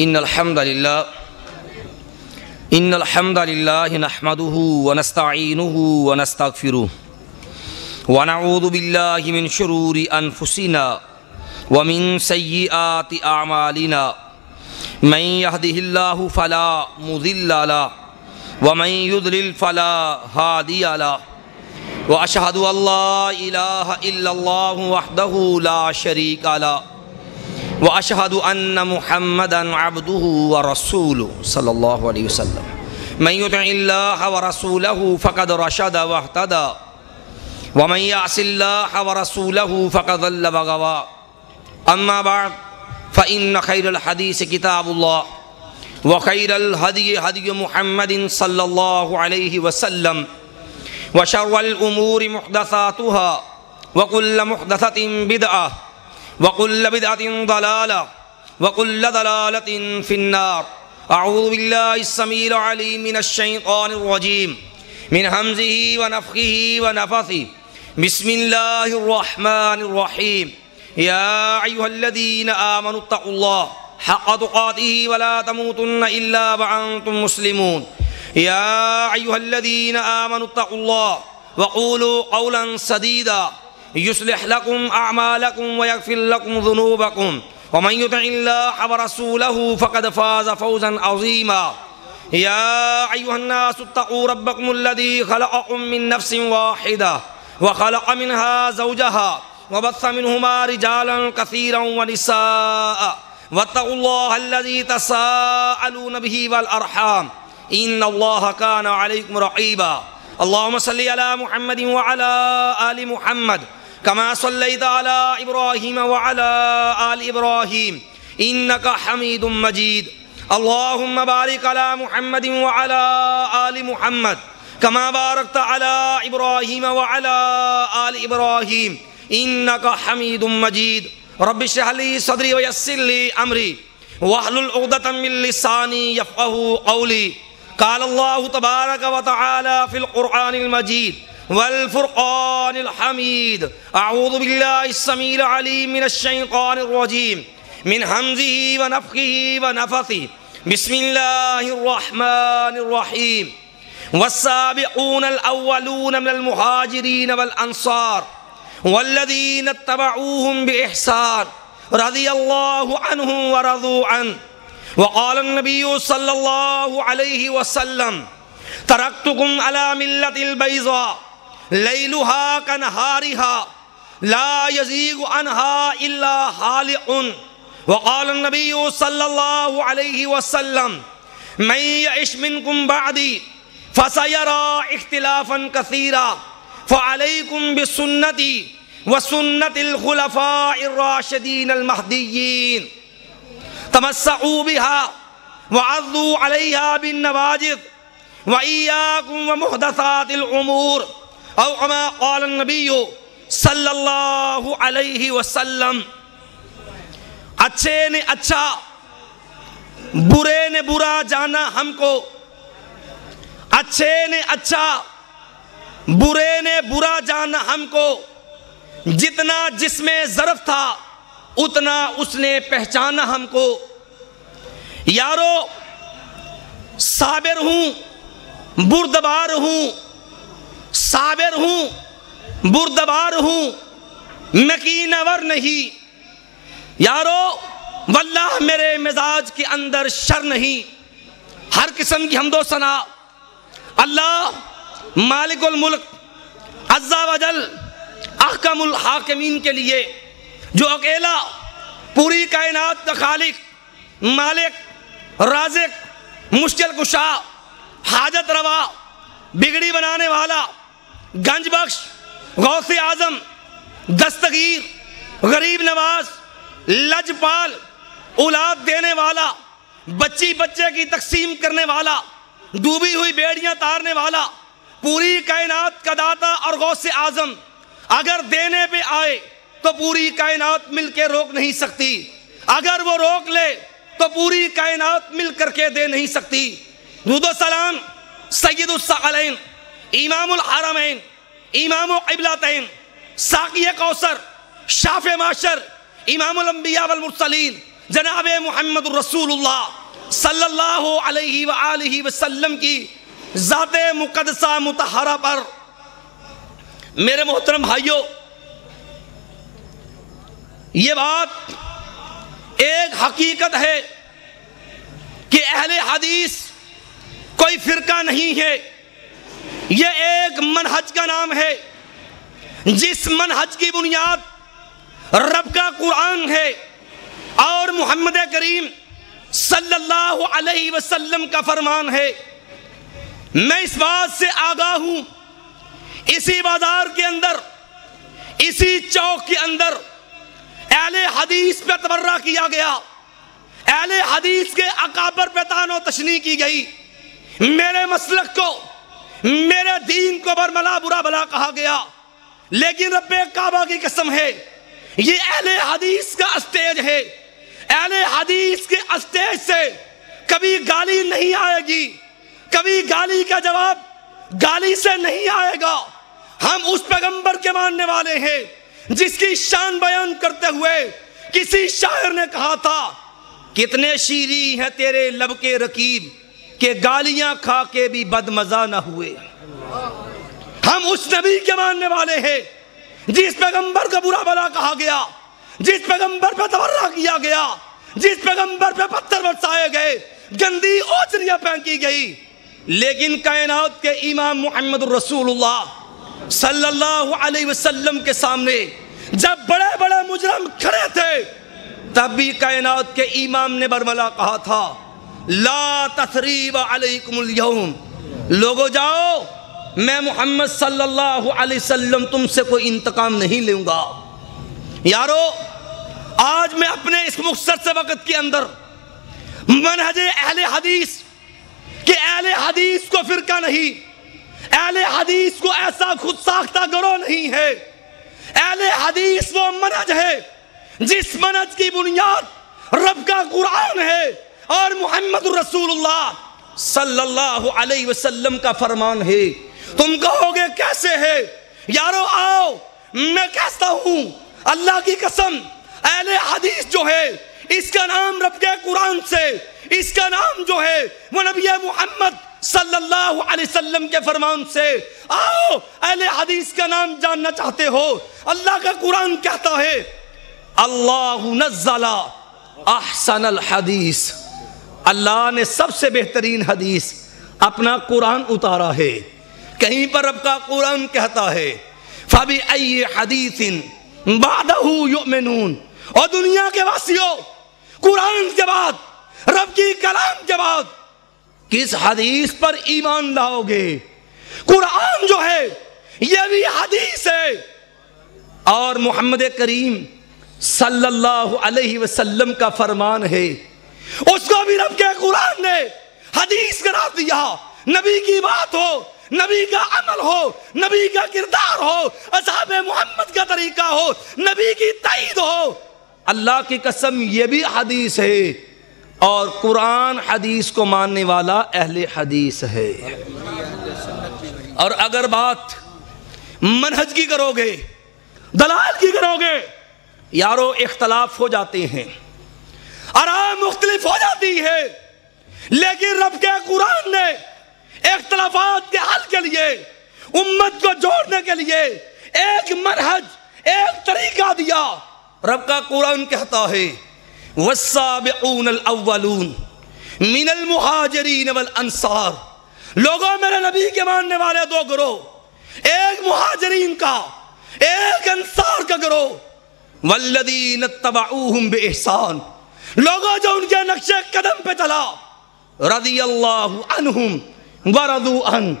إن الحمد لله نحمده ونستعينه ونستغفره ونعوذ بالله من شرور أنفسنا ومن سيئات أعمالنا من يهده الله فلا مضل له ومن يضلل فلا هادي له وأشهد أن لا إله إلا الله وحده لا شريك له وأشهد أن محمدًا عبده ورسوله صلى الله عليه وسلم من يطع الله ورسوله فقد رشد واهتدى ومن يعص الله ورسوله فقد ضل وغوى أما بعد فإن خير الحديث كتاب الله وخير الهدي هدي محمد صلى الله عليه وسلم وشر الأمور محدثاتها وكل محدثة بدعة وكل بدعة ضلالة وكل ضلالة في النار. أعوذ بالله السميع العليم من الشيطان الرجيم من همزه ونفخه ونفثه. بسم الله الرحمن الرحيم. يا أيها الذين آمنوا اتقوا الله حق تقاته ولا تموتن إلا وأنتم مسلمون. يا أيها الذين آمنوا اتقوا الله وقولوا قولا سديدا يصلح لكم أعمالكم ويغفر لكم ذنوبكم ومن يطع الله ورسوله فقد فاز فوزا عظيما. يا أيها الناس اتقوا ربكم الذي خلقكم من نفس واحدة وخلق منها زوجها وبث منهما رجالا كثيرا ونساء واتقوا الله الذي تساءلون به والأرحام إن الله كان عليكم رقيبا. اللهم صل على محمد وعلى آل محمد كما صليت على إبراهيم وعلى آل إبراهيم إنك حميد مجيد. اللهم بارك على محمد وعلى آل محمد كما باركت على إبراهيم وعلى آل إبراهيم إنك حميد مجيد. رب اشرح لي صدري ويسر لي أمري واحلل عقدة من لساني يفقهوا قولي. قال الله تبارك وتعالى في القرآن المجيد والفرقان الحميد. أعوذ بالله السميع العليم من الشيطان الرجيم من همزه ونفخه ونفثه. بسم الله الرحمن الرحيم. والسابقون الأولون من المهاجرين والأنصار والذين اتبعوهم بإحسان رضي الله عنهم ورضوا عنه. وقال النبي صلى الله عليه وسلم تركتكم على ملة البيضاء ليلها كنهارها لا يزيغ عنها إلا هالك. وقال النبي صلى الله عليه وسلم من يعش منكم بعدي فسيرى اختلافا كثيرا فعليكم بسنتي وسنة الخلفاء الراشدين المهديين تمسكوا بها وعضوا عليها بالنواجذ وإياكم ومحدثات الأمور أو كما قال النبي صلی اللہ علیہ وسلم. اچھے نے اچھا برے نے برا جانا ہم کو، اچھے نے اچھا برے نے برا جانا ہم کو، جتنا جس میں ظرف تھا اتنا اس نے پہچانا ہم کو. یارو صابر ہوں بردبار ہوں، صابر ہوں بردبار ہوں، مکینور نہیں. یارو واللہ میرے مزاج کے اندر شر نہیں. ہر قسم کی حمد و ثنا اللہ مالک الملک عز و جل احکم الحاکمین کے لیے، جو اکیلا پوری کائنات کا خالق، مالک، رازق، مشکل کشا، حاجت روا، بگڑی بنانے والا، گنج بخش، غوث اعظم، دستگیر، غریب نواز، لجپال، اولاد دینے والا، بچی بچے کی تقسیم کرنے والا، ڈوبی ہوئی بیڑیاں تارنے والا، پوری کائنات کا داتا اور غوث اعظم اگر دینے پہ آئے تو پوری کائنات مل کے روک نہیں سکتی، اگر وہ روک لے تو پوری کائنات مل کر کے دے نہیں سکتی. درود و سلام سید الثقلین، امام الحرمین، امام القبلتین، ساقی کوثر، شافع معشر، امام الانبیاء والمرسلین، جناب محمد الرسول اللہ صلی اللہ علیہ وآلہ وسلم کی ذات مقدسہ مطہرہ پر میرے محترم بھائیوں، یہ بات ایک حقیقت ہے کہ اہل حدیث کوئی فرقہ نہیں ہے، یہ ایک منہج کا نام ہے جس منہج کی بنیاد رب کا قرآن ہے اور محمد کریم صلی اللہ علیہ وسلم کا فرمان ہے۔ میں اس بات سے آگاہ ہوں، اسی بازار کے اندر، اسی چوک کے اندر اہل حدیث پہ تبرہ کیا گیا، اہل حدیث کے اکابر پہ طعن و تشنیع کی گئی، میرے مسلک کو، میرے دین کو برملا برا بلا کہا گیا، لیکن رب کعبہ کی قسم ہے یہ اہل حدیث کا اسٹیج ہے، اہل حدیث کے اسٹیج سے کبھی گالی نہیں آئے گی، کبھی گالی کا جواب گالی سے نہیں آئے گا۔ ہم اس پیغمبر کے ماننے والے ہیں جس کی شان بیان کرتے ہوئے کسی شاعر نے کہا تھا، کتنے شیریں ہیں تیرے لب کے رکیب کہ گالیاں کھا کے بھی بدمزہ نہ ہوئے۔ ہم اس نبی کے ماننے والے ہیں جس پیغمبر کا برا بلا کہا گیا، جس پیغمبر پہ تبرہ کیا گیا، جس پیغمبر پہ پتھر برسائے گئے، گندی اوچریاں پھینکی گئی، لیکن کائنات کے امام محمد الرسول اللہ صلی اللہ علیہ وسلم کے سامنے جب بڑے بڑے مجرم کھڑے تھے تب بھی کائنات کے امام نے برملا کہا تھا، لا تثریب علیکم اليوم، لوگو جاؤ، میں محمد صلی اللہ علیہ وسلم تم سے کوئی انتقام نہیں لوں گا۔ یارو، آج میں اپنے اس مختصر سے وقت کے اندر منہج اہل حدیث کہ اہل حدیث کو فرقہ نہیں، اہل حدیث کو ایسا خود ساختہ گروہ نہیں ہے، اہل حدیث وہ منہج ہے جس منہج کی بنیاد رب کا قرآن ہے اور محمد الرسول اللہ صلی اللہ علیہ وسلم کا فرمان ہے۔ تم کہو گے کیسے ہے؟ یارو آؤ، میں کہتا ہوں اللہ کی قسم، اہل حدیث جو ہے اس کا نام رب کے قرآن سے، اس کا نام جو ہے وہ نبی محمد صلی اللہ علیہ وسلم کے فرمان سے۔ آؤ، اہل حدیث کا نام جاننا چاہتے ہو؟ اللہ کا قرآن کہتا ہے، اللہ نزل احسن الحدیث، اللہ نے سب سے بہترین حدیث اپنا قرآن اتارا ہے۔ کہیں پر رب کا قرآن کہتا ہے فَبِأَيِّ حَدِيثٍ بَعْدَهُ يُؤْمِنُونَ، اور دنیا کے واسیوں، قرآن کے بعد، رب کی کلام کے بعد کس حدیث پر ایمان لاؤ گے؟ قرآن جو ہے یہ بھی حدیث ہے، اور محمد کریم صلی اللہ علیہ وسلم کا فرمان ہے، اس کو بھی رب کے قرآن نے حدیث قرار دیا۔ نبی کی بات ہو، نبی کا عمل ہو، نبی کا کردار ہو، اصحاب محمد کا طریقہ ہو، نبی کی تائید ہو، اللہ کی قسم یہ بھی حدیث ہے، اور قرآن حدیث کو ماننے والا اہل حدیث ہے۔ اور اگر بات منہج کی کرو گے، دلائل کی کرو گے، یارو اختلاف ہو جاتے ہیں، آراء مختلف ہو جاتی ہے، لیکن رب کے قرآن نے اختلافات کے حل کے لیے، امت کو جوڑنے کے لیے ایک منہج، ایک طریقہ دیا۔ رب کا قرآن کہتا ہے والسابقون الاولون من المہاجرین والانصار، لوگوں میرے نبی کے ماننے والے دو گروہ، ایک مہاجرین کا، ایک انصار کا گروہ، والذین اتبعوہم بإحسان، لوگوں جو ان کے نقش قدم پہ چلا، رضی اللہ عنہم ورضوا عنہ،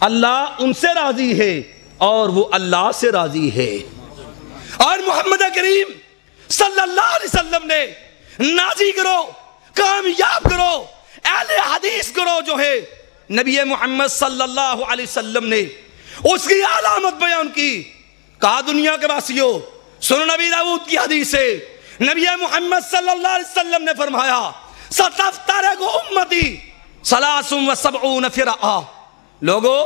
اللہ ان سے راضی ہے اور وہ اللہ سے راضی ہے۔ اور محمد کریم صلی اللہ علیہ وسلم نے ناجی کرو، کامیاب کرو، اہل حدیث کرو جو ہے، نبی محمد صلی اللہ علیہ وسلم نے اس کی علامت بیان کی، کہا دنیا کے واسیوں سنو، نبی داؤد کی حدیث ہے، نبی محمد صلی اللہ علیہ وسلم نے فرمایا ستفترق امتی 73 فرقہ، لوگو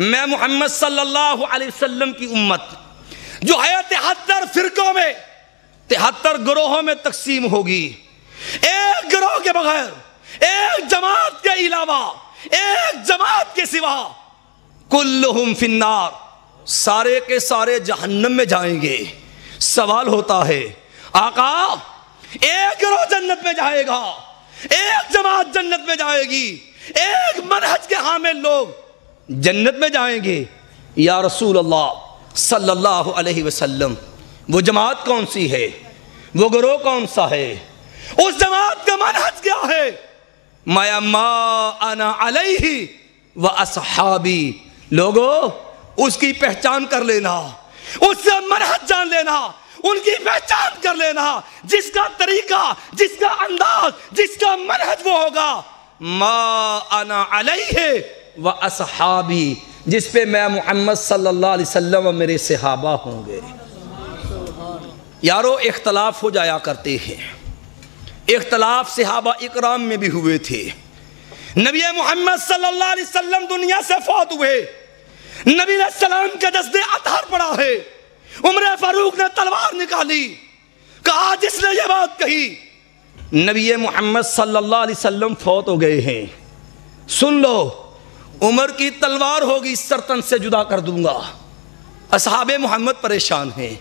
میں محمد صلی اللہ علیہ وسلم کی امت جو ہے 73 فرقوں میں، 73 گروہوں میں تقسیم ہوگی۔ جماعتوں کے بغیر، ایک جماعت کے علاوہ، ایک جماعت کے سوا، کلہم فی النار، سارے کے سارے جہنم میں جائیں گے۔ سوال ہوتا ہے آقا ایک گروہ جنت میں جائے گا، ایک جماعت جنت میں جائے گی، ایک منہج کے حامل لوگ جنت میں جائیں گے، یا رسول اللہ صلی اللہ علیہ وسلم وہ جماعت کون سی ہے، وہ گروہ کون سا ہے، اس جماعت کا منہج کیا ہے؟ ما انا علیہ و اصحابی، لوگو اس کی پہچان کر لینا، اس سے منہج جان لینا، ان کی پہچان کر لینا، جس کا طریقہ، جس کا انداز، جس کا منہج وہ ہوگا ما انا علیہ و اصحابی، جس پہ میں محمد صلی اللہ علیہ وسلم و میرے صحابہ ہوں گے۔ یارو اختلاف ہو جایا کرتے ہیں، اختلاف صحابہ اکرام میں بھی ہوئے تھے۔ نبی محمد صلی اللہ علیہ وسلم دنیا سے فوت ہوئے، نبی علیہ السلام کا جسد اطہر پڑا ہے، عمر فاروق نے تلوار نکالی، کہا جس نے یہ بات کہی نبی محمد صلی اللہ علیہ وسلم فوت ہو گئے ہیں، سن لو عمر کی تلوار ہوگی سرتن سے جدا کر دوں گا۔ اصحاب محمد پریشان ہیں،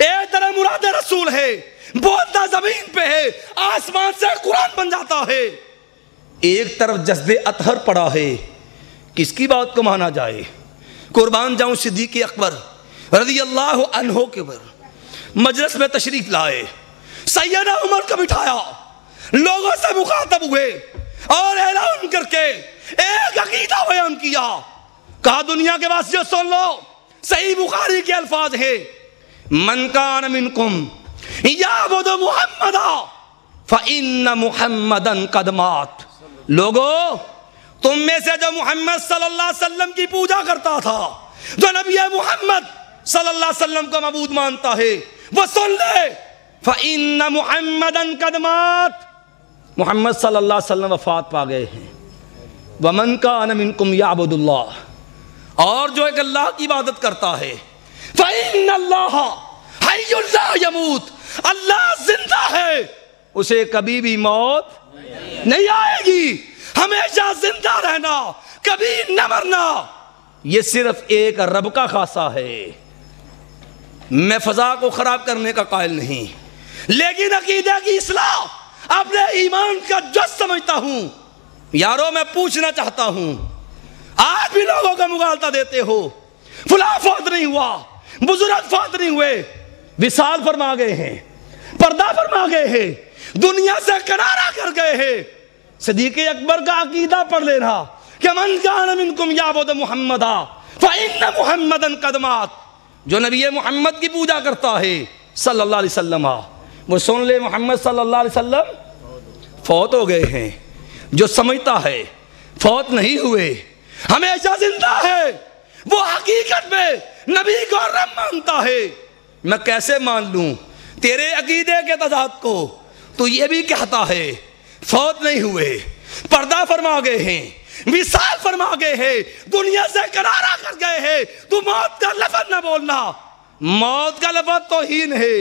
ایک طرح مراد رسول ہے، بولتا زمین پہ ہے، آسمان سے قرآن بن جاتا ہے، ایک طرف جسد اطہر پڑا ہے، کس کی بات کو مانا جائے؟ قربان جاؤں صدیق اکبر رضی اللہ عنہ کے مجلس میں تشریف لائے، سیدنا عمر کو بٹھایا، لوگوں سے مخاطب ہوئے اور اعلان کر کے ایک عقیدہ بیان کیا، کہا دنیا کے واسطے سن لو، صحیح بخاری کے الفاظ ہیں، من کان منکم یعبد محمدا فإن محمدًا قد مات، لوگو تم میں سے جو محمد صلی اللہ علیہ وسلم کی پوجا کرتا تھا، جو نبی محمد صلی اللہ علیہ وسلم کو معبود مانتا ہے، وہ سن لے فإن محمدًا قد مات، محمد صلی اللہ علیہ وسلم وفات پا گئے ہیں۔ ومن کان منکم یعبد اللہ، اور جو ایک اللہ کی عبادت کرتا ہے، فإن اللہ حی لا یموت، اللہ زندہ ہے، اسے کبھی بھی موت نہیں آئے گی، ہمیشہ زندہ رہنا، کبھی نہ مرنا، یہ صرف ایک رب کا خاصہ ہے۔ میں فضا کو خراب کرنے کا قائل نہیں، لیکن عقیدہ کی اصلاح اپنے ایمان کا جز سمجھتا ہوں۔ یارو میں پوچھنا چاہتا ہوں، آج بھی لوگوں کا مغالطہ دیتے ہو، فلاں فوت نہیں ہوا، بزرگ فوت نہیں ہوئے، وصال فرما گئے ہیں، پردہ فرما گئے ہیں، دنیا سے کنارہ کر گئے ہیں۔ صدیق اکبر کا عقیدہ پڑھ لینا کہ من کان منکم یعبد محمدا فإن محمدًا قد مات، جو نبی محمد کی پوجا کرتا ہے صلی اللہ علیہ وسلم، وہ سن لے محمد صلی اللہ علیہ وسلم فوت ہو گئے ہیں۔ جو سمجھتا ہے فوت نہیں ہوئے، ہمیشہ زندہ ہے، وہ حقیقت میں نبی کو رب مانتا ہے۔ میں کیسے مان لوں تیرے عقیدے کے تضاد کو؟ تو یہ بھی کہتا ہے فوت نہیں ہوئے، پردہ فرما گئے ہیں، وصال فرما گئے ہیں، دنیا سے کنارہ کر گئے ہیں، تو موت کا لفظ نہ بولنا، موت کا لفظ توہین ہے۔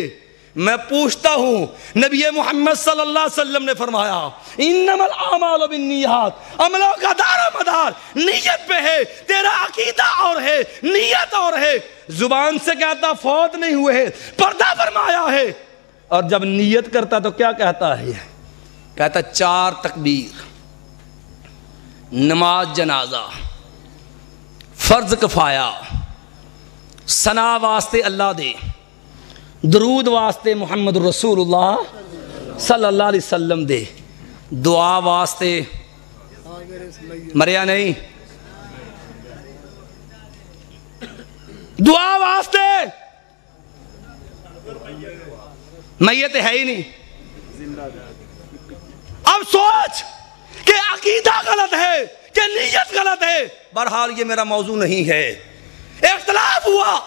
میں پوچھتا ہوں، نبی محمد صلی اللہ علیہ وسلم نے فرمایا انما الاعمال بالنیات، عملوں کا دار و مدار نیت پہ ہے، تیرا عقیدہ اور ہے، نیت اور ہے۔ زبان سے کہتا فوت نہیں ہوئے، پردہ فرمایا ہے، اور جب نیت کرتا تو کیا کہتا ہے؟ کہتا 4 تکبیر، نماز جنازہ، فرض کفایہ، ثنا واسطے اللہ دے، درود واسطے محمد رسول اللہ صلی اللہ علیہ وسلم دے، دعا واسطے مریا نہیں، دعا واسطے میت ہے ہی نہیں۔ اب سوچ کہ عقیدہ غلط ہے کہ نیت غلط ہے۔ بہرحال یہ میرا موضوع نہیں ہے، اختلاف ہوا،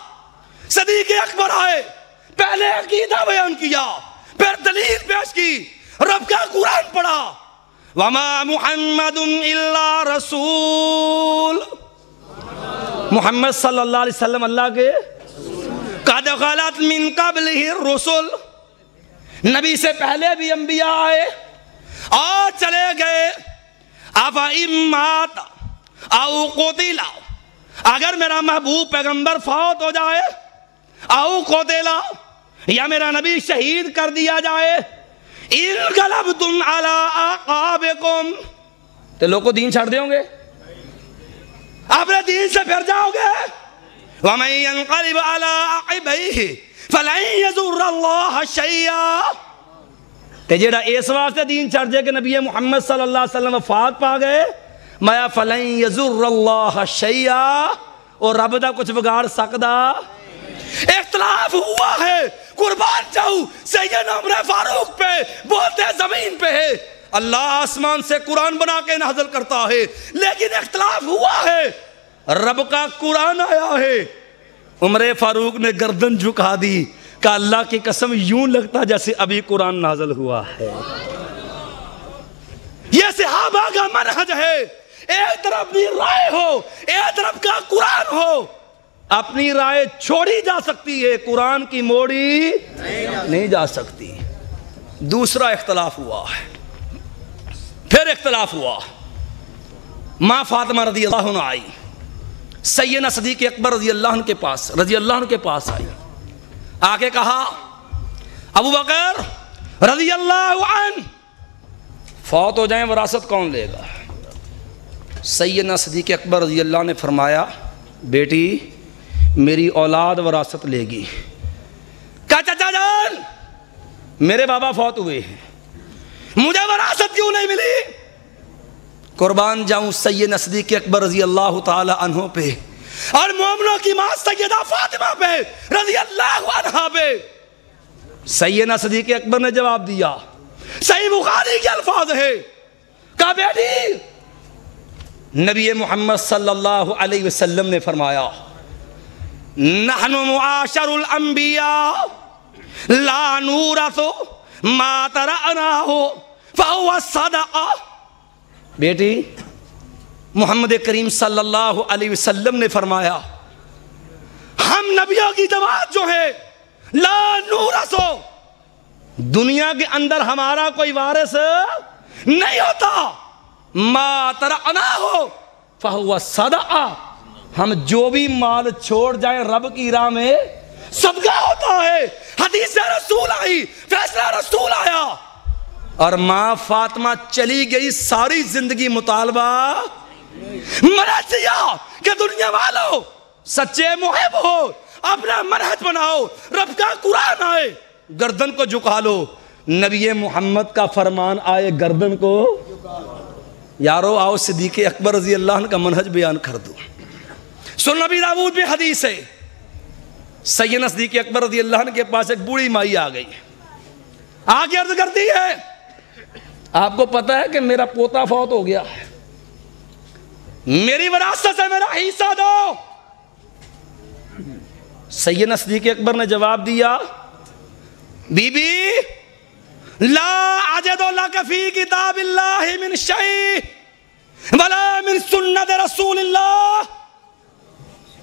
صدیق اکبر آئے، پہلے عقیدہ بیان کیا، پھر دلیل پیش کی، رب کا قرآن پڑھا، وَمَا مُحَمَّدٌ إِلَّا رَسُولٌ، محمد صلی اللہ علیہ وسلم اللہ کے قَدْ خَلَتْ مِن قَبْلِهِ الرُّسُلُ، نبی سے پہلے بھی انبیاء آئے، اور چلے گئے افئمات او قتل، اگر میرا محبوب پیغمبر فوت ہو جائے، او قتل یا میرا نبی شہید کر دیا جائے، انقلبتم علی اعقابکم، تو لوگ کو دین چھڑ دیں گے، اپنے دین سے پھر جاؤ گے۔ وَمَن يَنْقَلِبْ عَلَىٰ عَقِبَيْهِ فَلَن يَضُرَّ اللَّهَ شَيْئًا، تے جیڑا اس واسطے دین چھڑ جائے کہ نبی محمد صلی اللہ علیہ وسلم وفات پا گئے، مایا فَلَن يَضُرَّ اللَّهَ شَيْئًا، اور رب دا کچھ بگاڑ سکدا۔ اختلاف ہوا ہے، قربان جاؤ سیدنا عمر فاروق پہ، بولتے زمین پہ ہے، اللہ آسمان سے قرآن بنا کے نازل کرتا ہے، لیکن اختلاف ہوا ہے، رب کا قرآن آیا ہے، عمر فاروق نے گردن جھکا دی کہ اللہ کی قسم یوں لگتا جیسے ابھی قرآن نازل ہوا ہے۔ یہ صحابہ کا منہج ہے، ایک طرف اپنی رائے ہو، ایک طرف کا قرآن ہو، اپنی رائے چھوڑی جا سکتی ہے، قرآن کی موڑی نہیں جا سکتی۔ دوسرا اختلاف ہوا ہے، پھر اختلاف ہوا، ماں فاطمہ رضی اللہ عنہ آئی، سیدنا صدیق اکبر رضی اللہ عنہ کے پاس آئی، آکے کہا ابو بکر رضی اللہ عنہ فوت ہو جائیں وراثت کون لے گا؟ سیدنا صدیق اکبر رضی اللہ عنہ نے فرمایا بیٹی میری اولاد وراثت لے گی۔ کہا چچا جان میرے بابا فوت ہوئے ہیں، مجھے وراثت کیوں نہیں ملی؟ قربان جاؤں سیدنا صدیق اکبر رضی اللہ تعالی عنہ پہ اور مومنوں کی ماں سیدہ فاطمہ پہ رضی اللہ عنہ پہ۔ سیدنا صدیق اکبر نے جواب دیا، صحیح بخاری کے الفاظ ہے، کہا بیٹی نبی محمد صلی اللہ علیہ وسلم نے فرمایا نحن معاشر الانبیاء لا نورث ما ترعناہ فہو صدقہ۔ بیٹی محمد کریم صلی اللہ علیہ وسلم نے فرمایا ہم نبیوں کی جماعت جو ہے لا نورث، دنیا کے اندر ہمارا کوئی وارث نہیں ہوتا، ما ترعناہ فہو صدقہ، ہم جو بھی مال چھوڑ جائیں رب کی راہ میں صدقہ ہوتا ہے۔ حدیث رسول آئی، فیصلہ رسول آیا، اور ماں فاطمہ چلی گئی، ساری زندگی مطالبہ مرضیہ کہ دنیا والوں سچے محب ہو، اپنا منہج بناؤ، رب کا قرآن آئے گردن کو جھکا لو، نبی محمد کا فرمان آئے گردن کو۔ یارو آؤ صدیق اکبر رضی اللہ عنہ کا منہج بیان کر دو۔ سنن ابی داؤد میں حدیث ہے، سیدنا صدیق اکبر رضی اللہ عنہ کے پاس ایک بوڑھی مائی آ گئی، آگے عرض کرتی ہے آپ کو پتا ہے کہ میرا پوتا فوت ہو گیا ہے، میری وراثت سے میرا حصہ دو۔ سیدنا صدیق اکبر نے جواب دیا بی بی لا اجد لک فی کتاب اللہ من شیء ولا من سنت رسول اللہ،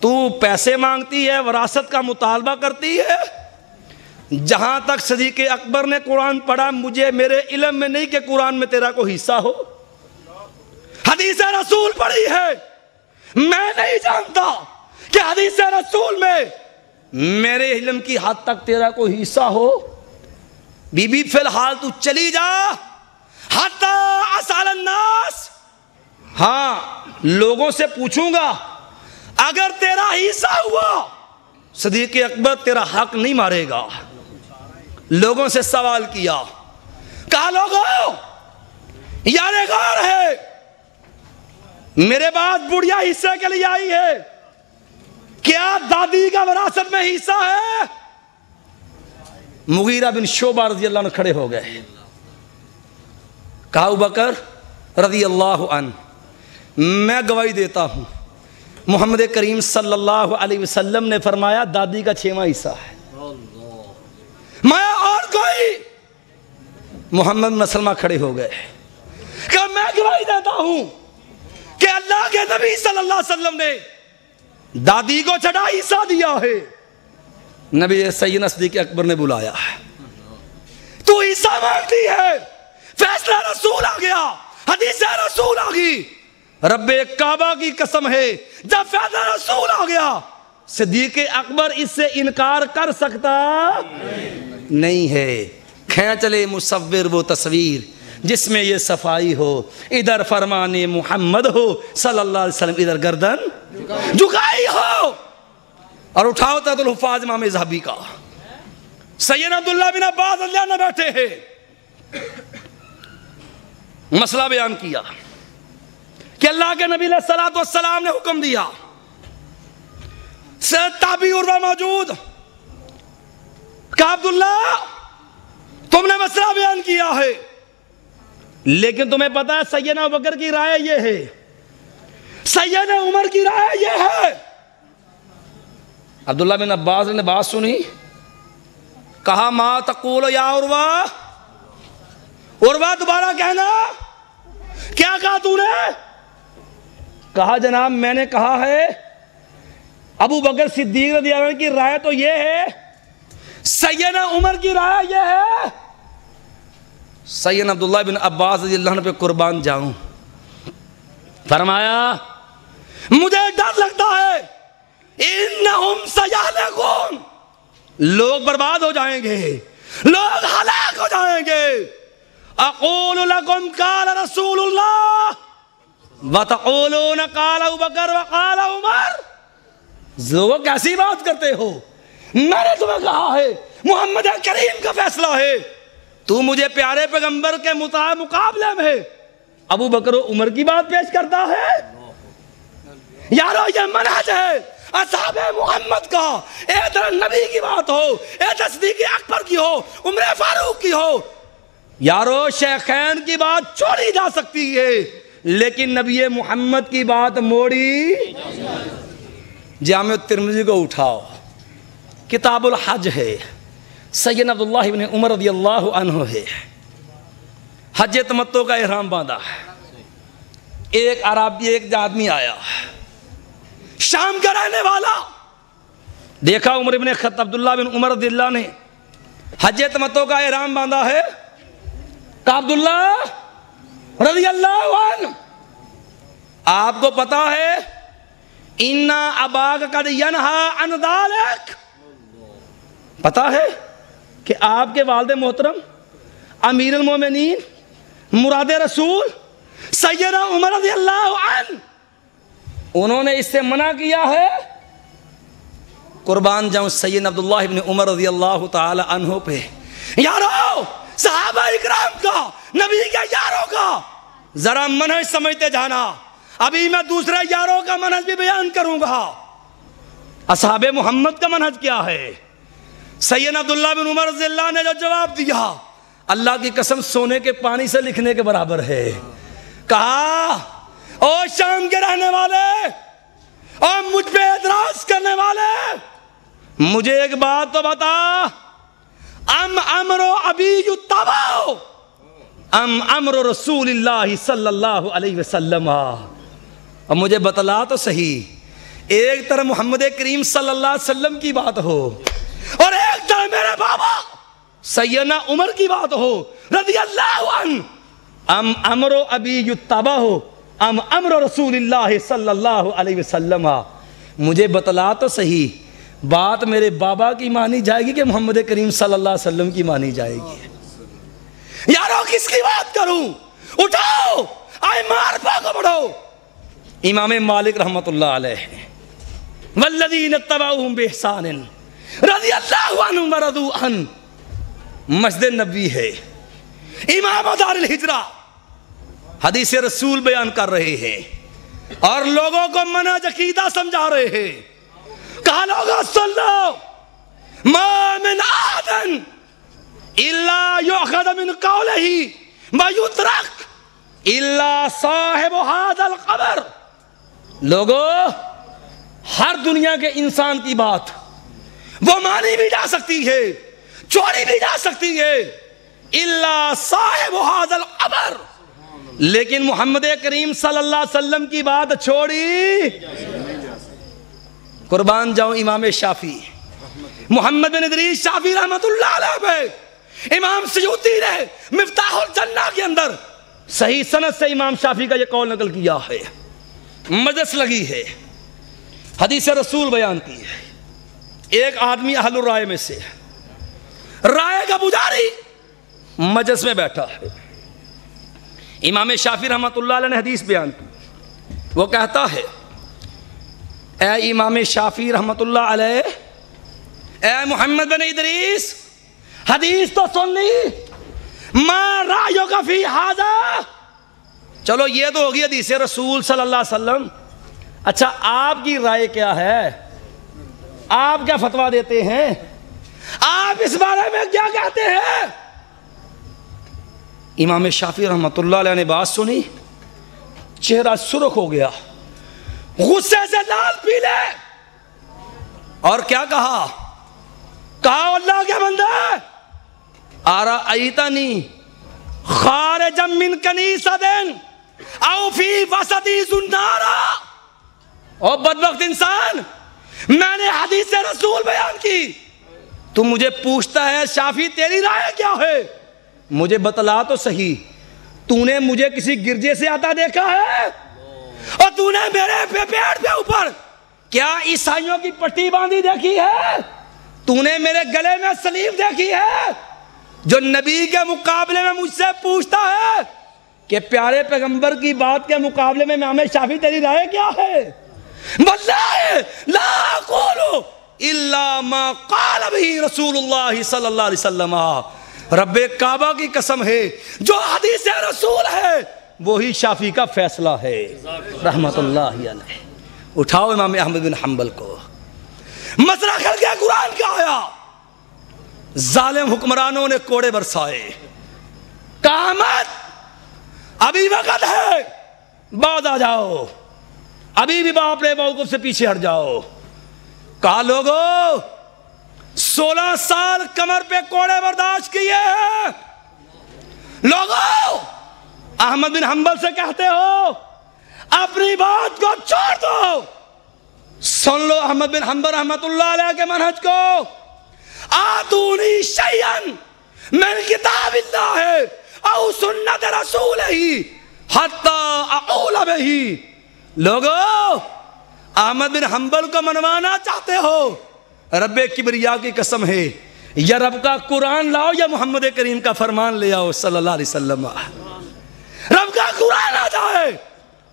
تو پیسے مانگتی ہے، وراثت کا مطالبہ کرتی ہے، جہاں تک صدیق اکبر نے قرآن پڑھا مجھے میرے علم میں نہیں کہ قرآن میں تیرا کوئی حصہ ہو، حدیث رسول پڑھی ہے، میں نہیں جانتا کہ حدیث رسول میں میرے علم کی حد تک تیرا کوئی حصہ ہو۔ بی بی فی الحال تو چلی جا حتی اسأل الناس، ہاں لوگوں سے پوچھوں گا، اگر تیرا حصہ ہوا صدیق اکبر تیرا حق نہیں مارے گا۔ لوگوں سے سوال کیا، کہا لوگوں یار غور ہے، میرے بعد بڑھیا حصے کے لیے آئی ہے، کیا دادی کا وراثت میں حصہ ہے؟ مغیرہ بن شعبہ رضی اللہ عنہ کھڑے ہو گئے، کہا ابو بکر رضی اللہ عنہ میں گواہی دیتا ہوں محمد کریم صلی اللہ علیہ وسلم نے فرمایا دادی کا 6واں حصہ ہے، میں اور کوئی؟ محمد مسلمہ کھڑے ہو گئے کہ میں گواہی دیتا ہوں کہ اللہ کے نبی صلی اللہ علیہ وسلم نے دادی کو چھٹا حصہ دیا ہے۔ نبی سیدنا صدیق اکبر نے بلایا، تو حصہ مانگتی ہے، فیصلہ رسول آ گیا، حدیث رسول آ گئی، رب کعبہ کی قسم ہے جب فیصلہ رسول آ گیا صدیق اکبر اس سے انکار کر سکتا نہیں ہے۔ کھینچ لے مصور وہ تصویر جس میں یہ صفائی ہو، ادھر فرمان محمد ہو صلی اللہ علیہ وسلم، ادھر گردن جھکائی ہو۔ اور اٹھاؤ تحت الحفاظ امام ذہبی کا، سیدنا عبداللہ بن عباس رضی اللہ عنہ بیٹھے ہیں، مسئلہ بیان کیا کہ اللہ کے نبی علیہ السلام نے حکم دیا، تابعی عروہ موجود، کہا عبداللہ تم نے مسئلہ بیان کیا ہے لیکن تمہیں پتا ہے سیدنا ابوبکر کی رائے یہ ہے، سیدنا عمر کی رائے یہ ہے۔ عبداللہ بن عباس نے بات سنی، کہا ما تقول یا عروہ، عروہ دوبارہ کہنا، کیا کہا تو نے؟ کہا جناب میں نے کہا ہے ابو بکر صدیق رضی اللہ عنہ کی رائے تو یہ ہے، سیدنا عمر کی رائے یہ ہے۔ سیدنا عبداللہ بن عباس رضی اللہ عنہ پہ قربان جاؤں، فرمایا مجھے ڈر لگتا ہے انہم سیہلکون، لوگ برباد ہو جائیں گے، لوگ ہلاک ہو جائیں گے۔ اقول لکم قال رسول اللہ وتقولون قال ابو بکر وقال عمر، لوگ کیسی بات کرتے ہو، میں نے تمہیں کہا ہے محمد کریم کا فیصلہ ہے، تو مجھے پیارے پیغمبر کے مقابلے میں ابو بکر و عمر کی بات پیش کرتا ہے۔ یارو یہ منہج ہے اصحاب محمد کا، ایک طرح نبی کی بات ہو، ایک صدیق اکبر کی ہو، عمر فاروق کی ہو، یارو شیخین کی بات چھوڑی جا سکتی ہے لیکن نبی محمد کی بات موڑی۔ جامع ترمذی کو اٹھاؤ، کتاب الحج ہے، سیدنا عبداللہ بن عمر رضی اللہ عنہ ہے، حج تمتع کا احرام باندھا، ایک عربی ایک آدمی آیا شام کا رہنے والا، دیکھا عمر بن خطاب عبداللہ بن عمر رضی اللہ نے حج تمتع کا احرام باندھا ہے، کہا عبداللہ رضی اللہ عنہ آپ کو پتا ہے اِنَّا أَبَاكَ قَدْ يَنْهَا عَنْ ذَلِكَ، پتا ہے کہ آپ کے والد محترم امیر المومنین مراد رسول سیدنا عمر رضی اللہ عنہ انہوں نے اس سے منع کیا ہے۔ قربان جاؤں سیدنا عبداللہ بن عمر رضی اللہ تعالی عنہ پہ، یارو صحابہ اکرام کا، نبی کے یاروں کا ذرا منہج سمجھتے جانا، ابھی میں دوسرے یاروں کا منہج بھی بیان کروں گا۔ اصحاب محمد کا منہج کیا ہے؟ سیدنا عبداللہ بن عمر رضی اللہ نے جو جواب دیا اللہ کی قسم سونے کے پانی سے لکھنے کے برابر ہے۔ کہا او شام کے رہنے والے اور مجھ پہ اعتراض کرنے والے، مجھے ایک بات تو بتا، ام امر ابی یتبع ام امر رسول اللہ صلی اللہ علیہ وسلم، اور مجھے بتلا تو صحیح، ایک طرح محمد کریم صلی اللہ علیہ وسلم کی بات ہو اور ایک طرح میرے بابا سیدنا عمر کی بات ہو رضی اللہ عنہ، ام امر ابی یتبع ام امر رسول اللہ صلی اللہ علیہ وسلم، مجھے بتلا تو صحیح بات میرے بابا کی مانی جائے گی کہ محمد کریم صلی اللہ علیہ وسلم کی مانی جائے گی؟ یارو کس کی بات کروں؟ اٹھاؤ آئے معرفہ کو پڑھو، امام مالک رحمت اللہ علیہ، والذین اتبعوہم بإحسان رضی اللہ عنہم ورضوا عنہ، مسجد نبوی ہے، امام دار الہجرہ حدیث رسول بیان کر رہے ہیں اور لوگوں کو منہج عقیدہ سمجھا رہے ہیں۔ کہا لوگوں سن لو، ما من احد الا یؤخذ من قولہ ویترک الا صاحب هذا القبر، لوگوں ہر دنیا کے انسان کی بات وہ مانی بھی جا سکتی ہے چھوڑی بھی جا سکتی ہے، الا صاحب هذا القبر، لیکن محمد کریم صلی اللہ علیہ وسلم کی بات چھوڑی۔ قربان جاؤں امام شافعی محمد بن ادریس شافعی رحمت اللہ علیہ پہ، امام سیوطی نے مفتاح الجنہ کے اندر صحیح سند سے امام شافعی کا یہ قول نقل کیا ہے. مجلس لگی ہے، حدیث رسول بیان کی ہے. ایک آدمی اہل الرائے میں سے، رائے کا پجاری مجلس میں بیٹھا ہے. امام شافعی رحمۃ اللہ علیہ نے حدیث بیان کی. وہ کہتا ہے اے امام شافعی رحمۃ اللہ علیہ، اے محمد بن ادریس، حدیث تو سن لی، ما رأیک فی ھذا. چلو یہ تو ہوگی حدیث رسول صلی اللہ علیہ وسلم. اچھا آپ کی رائے کیا ہے؟ آپ کیا فتویٰ دیتے ہیں؟ آپ اس بارے میں کیا کہتے ہیں؟ امام شافعی رحمۃ اللہ علیہ نے بات سنی، چہرہ سرخ ہو گیا، غصے سے لال پیلے، اور کیا کہا؟ کہا اللہ کے بندے، ارأیتنی خارجا من کنیسۃ او فی وسط زنارا. او بدبخت انسان، میں نے حدیث رسول بیان کی، تو مجھے پوچھتا ہے شافعی تیری رائے کیا ہے؟ مجھے بتلا تو صحیح، تو نے مجھے کسی گرجے سے آتا دیکھا ہے؟ اور تو نے میرے پیٹ پہ اوپر کیا عیسائیوں کی پٹی باندھی دیکھی ہے؟ تو نے میرے گلے میں سلیب دیکھی ہے؟ جو نبی کے مقابلے میں مجھ سے پوچھتا ہے کہ پیارے پیغمبر کی بات کے مقابلے میں امام شافعی تیری رائے کیا ہے؟ واللہ لا اقول الا ما قال به رسول اللہ صلی اللہ علیہ وسلم. رب کعبہ کی قسم ہے، جو حدیث رسول ہے وہی شافعی کا فیصلہ ہے رحمت اللہ علیہ. اٹھاؤ امام احمد بن حنبل کو. مسئلہ کھل گیا قرآن کا آیا، ظالم حکمرانوں نے کوڑے برسائے، قیامت ابھی وقت ہے، بعد آ جاؤ، ابھی بھی باپ نے موقف سے پیچھے ہٹ جاؤ. کہا لوگو 16 سال کمر پہ کوڑے برداشت کیے ہیں. لوگو احمد بن حنبل سے کہتے ہو اپنی بات کو چھوڑ دو. سن لو احمد بن حنبل رحمت اللہ علیہ کے منہج کو. آتونی شیئن من کتاب اللہ او سنت رسول ہی حتی اقول بہی. لوگو احمد بن حنبل کو منوانا چاہتے ہو، رب کبریا کی قسم ہے، یا رب کا قرآن لاؤ یا محمد کریم کا فرمان لے آؤ صلی اللہ علیہ وسلم. رب کا قرآن آ جائے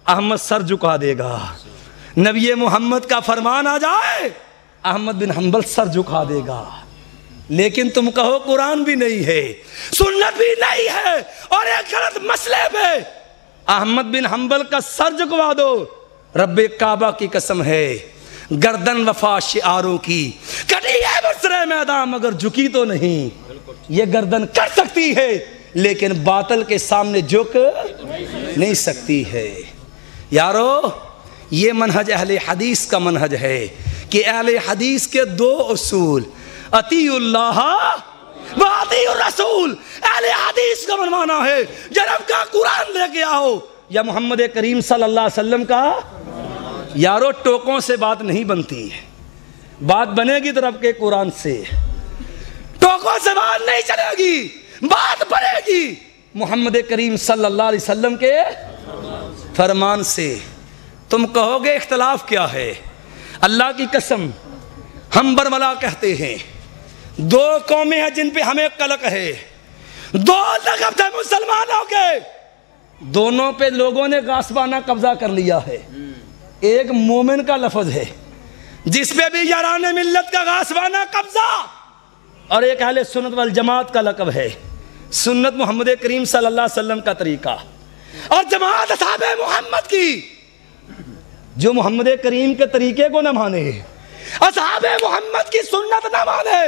احمد سر جھکا دے گا، نبی محمد کا فرمان آ جائے احمد بن حنبل سر جھکا دے گا. لیکن تم کہو قرآن بھی نہیں ہے، سنت بھی نہیں ہے، اور ایک غلط مسئلے پہ احمد بن حنبل کا سر جھکوا دو. رب کعبہ کی قسم ہے، گردن وفا شعاروں کی کٹی ہے برسرے میدان مگر جھکی تو نہیں. یہ گردن کٹ سکتی ہے لیکن باطل کے سامنے جھک نہیں سکتی ہے. یارو یہ منہج اہل حدیث کا منہج ہے کہ اہل حدیث کے 2 اصول، اطیع اللہ و اطیع الرسول. اہل حدیث کا منوانا ہے جناب کا قرآن لے کے آؤ یا محمد کریم صلی اللہ علیہ وسلم کا. یارو ٹوکوں سے بات نہیں بنتی، بات بنے گی تو رب کے قرآن سے. ٹوکوں سے بات نہیں چلے گی، بات بنے گی محمد کریم صلی اللہ علیہ وسلم کے فرمان سے. تم کہو گے اختلاف کیا ہے؟ اللہ کی قسم ہم برملا کہتے ہیں 2 قومیں ہیں جن پہ ہمیں قلق ہے، 2 لقب تھے مسلمانوں کے، دونوں پہ لوگوں نے غاصبانہ قبضہ کر لیا ہے. ایک مومن کا لفظ ہے جس پہ بھی یاران ملت کا غاصبانہ قبضہ، اور ایک اہل سنت والجماعت کا لقب ہے سنت محمد کریم صلی اللہ علیہ وسلم کا طریقہ، اور جماعت اصحاب محمد کی جو محمد کریم کے طریقے کو نہ مانے، اصحاب محمد کی سنت نہ مانے.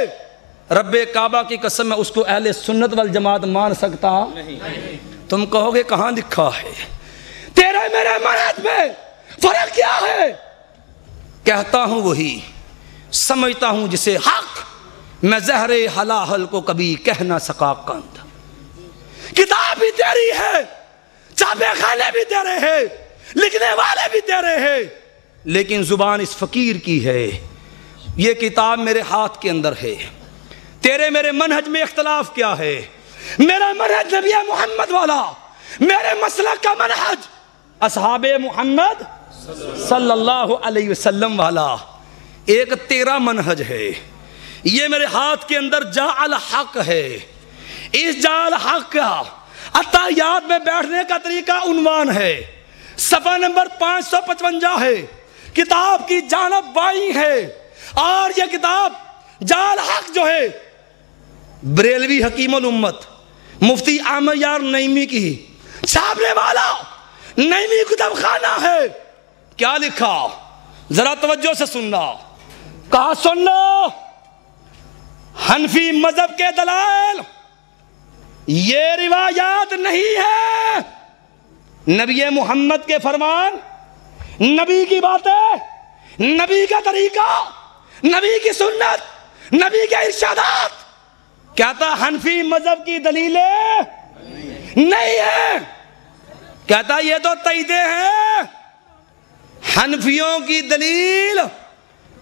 رب کعبہ کی قسم میں اس کو اہل سنت والجماعت مان سکتا نہیں. تم کہو گے کہاں لکھا ہے؟ تیرے میرے منہج میں فرق کیا ہے؟ کہتا ہوں وہی، سمجھتا ہوں جسے حق، میں زہر حلاحل کو کبھی کہہ نہ سکا قند. کتاب بھی تیری ہے، چھاپے خانے بھی تیرے ہیں، لکھنے والے بھی تیرے ہیں، لیکن زبان اس فقیر کی ہے. یہ کتاب میرے ہاتھ کے اندر ہے، تیرے میرے منہج میں اختلاف کیا ہے؟ میرا منہج نبی محمد والا، میرے مسلک کا منہج اصحاب محمد صلی اللہ علیہ وسلم والا، ایک تیرا منہج ہے۔ یہ میرے ہاتھ کے اندر جعل حق ہے۔ اس جعل حق کا اتحیات میں بیٹھنے کا طریقہ عنوان ہے، صفحہ نمبر 555 ہے، کتاب کی جانب بائیں ہے، اور یہ کتاب جعل حق جو ہے بریلوی حکیم الامت مفتی احمد یار نعیمی کی چھاپنے والا نعیمی کتب خانہ ہے۔ کیا لکھا؟ ذرا توجہ سے سننا۔ کہا سننا، حنفی مذہب کے دلائل یہ روایات نہیں ہے، نبی محمد کے فرمان، نبی کی باتیں، نبی کا طریقہ، نبی کی سنت، نبی کے ارشادات۔ کہتا حنفی مذہب کی دلیلیں نہیں ہے، کہتا یہ تو تائیدیں ہیں، حنفیوں کی دلیل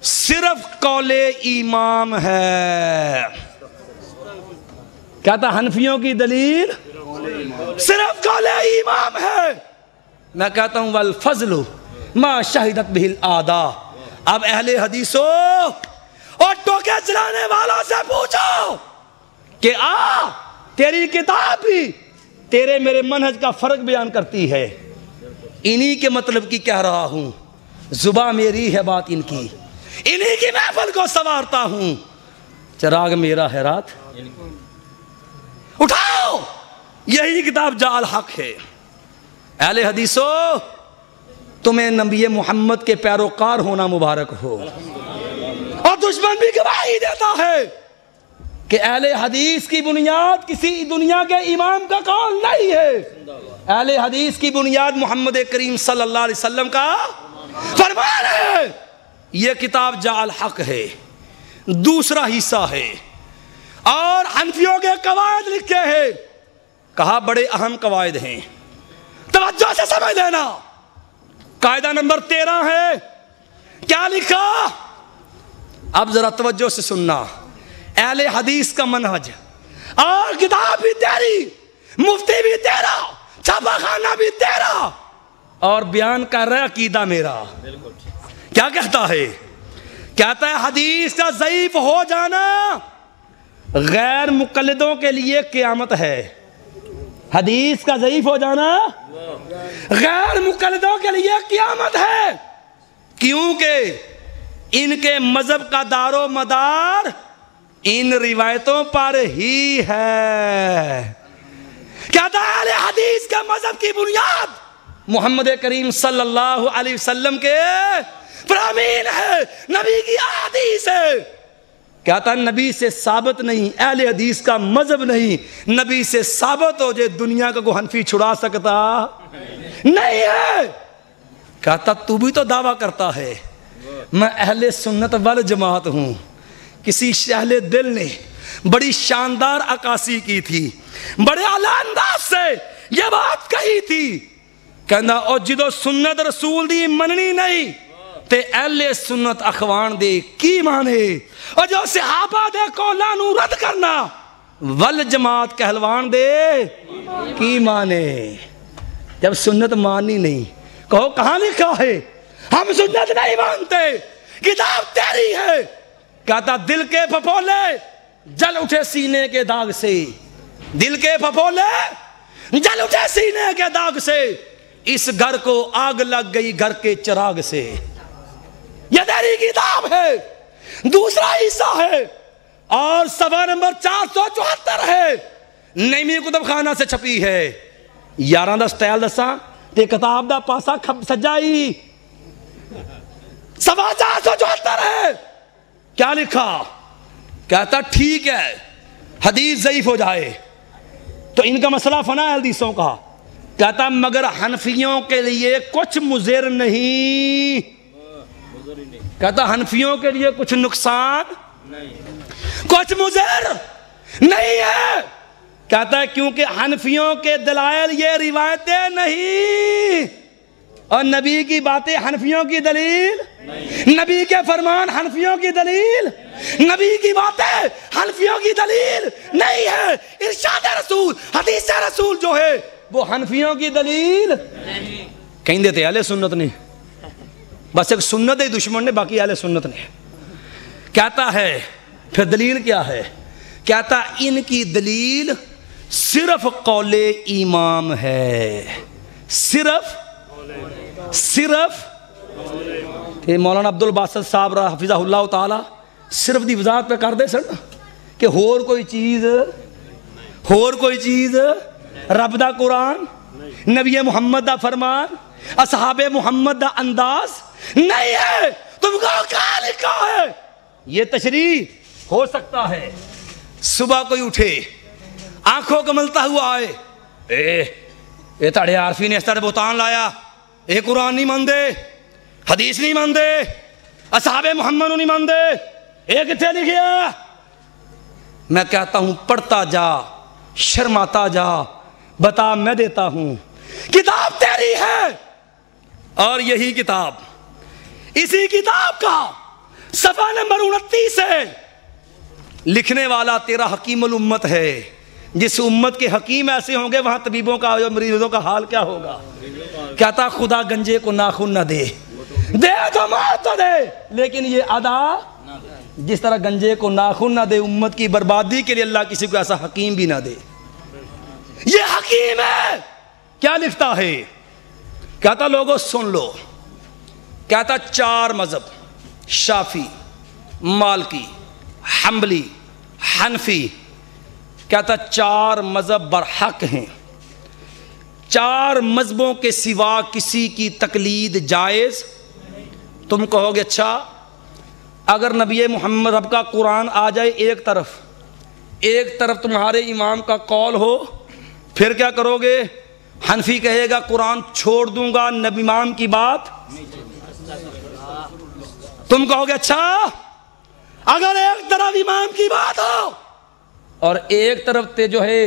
صرف قول امام ہے۔ کہتا حنفیوں کی دلیل صرف قول امام ہے۔ میں کہتا ہوں والفضل ما شہدت بہ الاعداء۔ اب اہل حدیثوں اور ٹوکے چلانے والوں سے پوچھو کہ تیری کتاب بھی تیرے میرے منہج کا فرق بیان کرتی ہے۔ انہی کے مطلب کی کہہ رہا ہوں، زباں میری ہے بات ان کی، انہی کی محفل کو سنوارتا ہوں، چراغ میرا ہے رات۔ اٹھاؤ، یہی کتاب جعل حق ہے۔ اہل حدیثوں، تمہیں نبی محمد کے پیروکار ہونا مبارک ہو، اور دشمن بھی گواہی دیتا ہے کہ اہل حدیث کی بنیاد کسی دنیا کے امام کا قول نہیں ہے، اہل حدیث کی بنیاد محمد کریم صلی اللہ علیہ وسلم کا فرمان ہے۔ یہ کتاب جعل حق ہے، دوسرا حصہ ہے، اور حنفیوں کے قواعد لکھے ہیں۔ کہا بڑے اہم قواعد ہیں، توجہ سے سمجھ لینا۔ قاعدہ نمبر 13 ہے، کیا لکھا؟ اب ذرا توجہ سے سننا۔ اہل حدیث کا منہج، اور کتاب بھی تیری، مفتی بھی تیرا، چھاپا خانہ بھی تیرا، اور بیان کر رہا عقیدہ میرا۔ کیا کہتا ہے؟ کہتا ہے حدیث کا ضعیف ہو جانا غیر مقلدوں کے لیے قیامت ہے۔ حدیث کا ضعیف ہو جانا غیر مقلدوں کے لیے قیامت ہے، کیونکہ ان کے مذہب کا دار و مدار ان روایتوں پر ہی ہے۔ کہتا ہے اہل حدیث کا مذہب کی بنیاد محمد کریم صلی اللہ علیہ وسلم کے فرامین ہے، نبی کی احادیث ہے۔ کہتا ہے نبی سے ثابت نہیں، اہل حدیث کا مذہب نہیں، نبی سے ثابت ہو جائے دنیا کا کوئی حنفی چھڑا سکتا نہیں ہے۔ کہتا تو بھی تو دعویٰ کرتا ہے میں اہل سنت والجماعت ہوں۔ کسی اہل دل نے بڑی شاندار عکاسی کی تھی، بڑے اعلیٰ انداز سے یہ بات کہی تھی، کہنا او جدو سنت رسول دی مننی نہیں تے اہل سنت اخوان دے کی مانے، اور جو صحابہ دے قولاں نو رد کرنا والجماعت کہلوان دے کی مانے۔ جب سنت مانی نہیں، کہو کہاں لکھا ہے ہم سنت نہیں مانتے، کتاب تیری ہے۔ کہتا دل کے پھپولے جل اٹھے سینے کے داغ سے، دل کے پھپولے جل اٹھے سینے کے داغ سے، اس گھر کو آگ لگ گئی گھر کے چراغ سے۔ یہ تیری کتاب ہے، دوسرا حصہ ہے، اور صفحہ نمبر 474 ہے، نعیمی کتب خانہ سے چھپی ہے۔ یاراں دا سٹائل دساں تے کتاب دا پاسا سجائی، صفحہ 474 ہے۔ کیا لکھا؟ کہتا ٹھیک ہے حدیث ضعیف ہو جائے تو ان کا مسئلہ فنا ہے حدیثوں کا، کہتا مگر حنفیوں کے لیے کچھ مضر نہیں، کہتا حنفیوں کے لیے کچھ نقصان کچھ مضر نہیں ہے، کہتا ہے کیونکہ حنفیوں کے دلائل یہ روایتیں نہیں، اور نبی کی باتیں حنفیوں کی دلیل نبی کے فرمان حنفیوں کی دلیل نبی کی باتیں حنفیوں کی دلیل نہیں ہے. ارشاد رسول حدیث رسول جو ہے وہ حنفیوں کی دلیل کہیں دیتے اہل سنت نے. بس ایک سنت ہے دشمن نے, باقی اہل سنت نے. کہتا ہے پھر دلیل کیا ہے؟ کہتا ان کی دلیل صرف قول امام ہے. صرف کہ مولانا عبد الباسط صاحب حفظہ اللہ تعالی صرف دی وضاحت پہ کر دے سن کہ ہور کوئی چیز رب دا قرآن, نبی محمد دا فرمان, اصحاب محمد دا انداز نہیں ہے. تم کو کہاں لکھا ہے؟ یہ تشریح ہو سکتا ہے صبح کوئی اٹھے آنکھوں کو ملتا ہوا آئے اے تاڑے عارفی نے اس طرح بہتان لایا, اے قرآن نہیں مان دے, حدیث نہیں مان دے, اصحاب محمد نہیں مان دے, اے کتنے لکھیا؟ میں کہتا ہوں پڑھتا جا, شرماتا جا, بتا میں دیتا ہوں. کتاب تیری ہے اور یہی کتاب, اسی کتاب کا صفحہ نمبر 29 ہے. لکھنے والا تیرا حکیم الامت ہے. جس امت کے حکیم ایسے ہوں گے وہاں طبیبوں کا اور مریضوں کا حال کیا ہوگا؟ کہتا خدا گنجے کو ناخن نہ دے تو موت تو دے, لیکن یہ ادا جس طرح گنجے کو ناخن نہ دے امت کی بربادی کے لیے اللہ کسی کو ایسا حکیم بھی نہ دے. یہ حکیم ہے. کیا لکھتا ہے؟ کہتا لوگوں سن لو, کہتا 4 مذہب شافی, مالکی, حنبلی, حنفی, کہتا 4 مذہب برحق ہیں. 4 مذہبوں کے سوا کسی کی تقلید جائز. تم کہو گے اچھا اگر نبی محمد رب کا قرآن آ جائے ایک طرف تمہارے امام کا قول ہو, پھر کیا کرو گے؟ حنفی کہے گا قرآن چھوڑ دوں گا, نبی امام کی بات. تم کہو گے اچھا اگر ایک طرف امام کی بات ہو اور ایک طرف تے جو ہے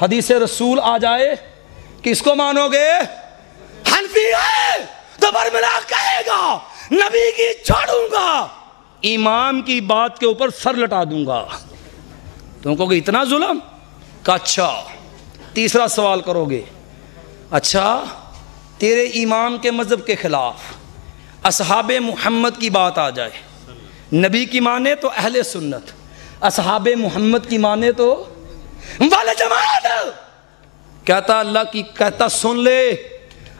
حدیث رسول آ جائے, کس کو مانو گے؟ حنفی ہے تو برملا کہے گا نبی کی چھوڑوں گا, امام کی بات کے اوپر سر لٹا دوں گا. تم کہو گے اتنا ظلم کا؟ اچھا تیسرا سوال کرو گے, اچھا تیرے امام کے مذہب کے خلاف اصحاب محمد کی بات آ جائے, نبی کی مانے تو اہل سنت, اصحاب محمد کی مانے تو والے جماعت. کہتا اللہ کی کہتا سن لے,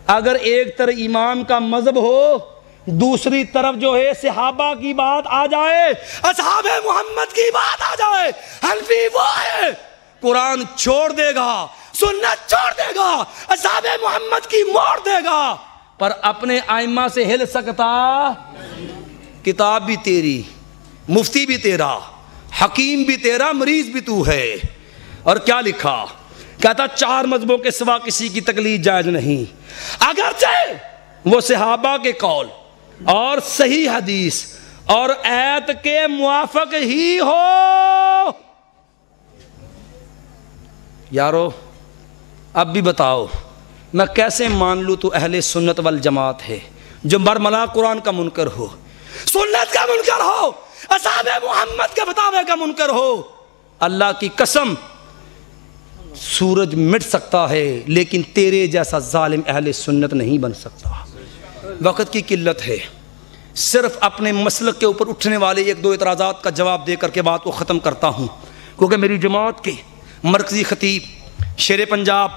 اگر ایک طرف امام کا مذہب ہو دوسری طرف جو ہے صحابہ کی بات آ جائے, اصحاب محمد کی بات آ جائے, حنفی وہ ہے قرآن چھوڑ دے گا, سنت چھوڑ دے گا, اصحاب محمد کی موڑ دے گا, پر اپنے ائمہ سے ہل سکتا. کتاب بھی تیری, مفتی بھی تیرا, حکیم بھی تیرا, مریض بھی تو ہے. اور کیا لکھا؟ کہتا 4 مذہبوں کے سوا کسی کی تقلید جائز نہیں, اگرچہ وہ صحابہ کے قول اور صحیح حدیث اور آیت کے موافق ہی ہو. یارو اب بھی بتاؤ میں کیسے مان لوں تو اہل سنت والجماعت ہے جو برملا قرآن کا منکر ہو, سنت کا منکر ہو, اصحاب محمد کے بتاوے کا منکر ہو. اللہ کی قسم سورج مٹ سکتا ہے لیکن تیرے جیسا ظالم اہل سنت نہیں بن سکتا. وقت کی قلت ہے, صرف اپنے مسلک کے اوپر اٹھنے والے 1-2 اعتراضات کا جواب دے کر کے بات کو ختم کرتا ہوں, کیونکہ میری جماعت کے مرکزی خطیب شیر پنجاب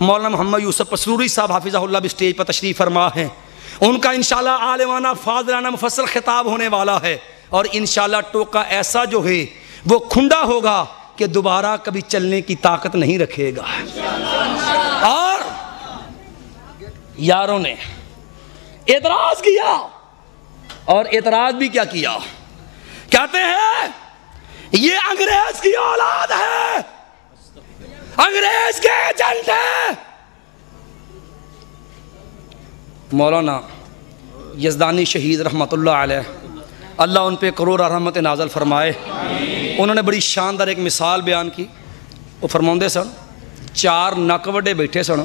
مولانا محمد یوسف پسروری صاحب حافظہ اللہ بھی اسٹیج پر تشریف فرما ہیں. ان کا انشاءاللہ عالمانہ فاضلانہ مفصل خطاب ہونے والا ہے, اور انشاءاللہ ٹوکا ایسا جو ہے وہ کھنڈا ہوگا کہ دوبارہ کبھی چلنے کی طاقت نہیں رکھے گا. اور یاروں نے اعتراض کیا, اور اعتراض بھی کیا کیا؟ کہتے ہیں یہ انگریز کی اولاد ہے, انگریز کے ایجنٹ ہے. مولانا یزدانی شہید رحمت اللہ علیہ, اللہ ان پہ کروڑ رحمت نازل فرمائے, انہوں نے بڑی شاندار ایک مثال بیان کی. وہ فرماندے سن 4 نک وڈے بیٹھے سن,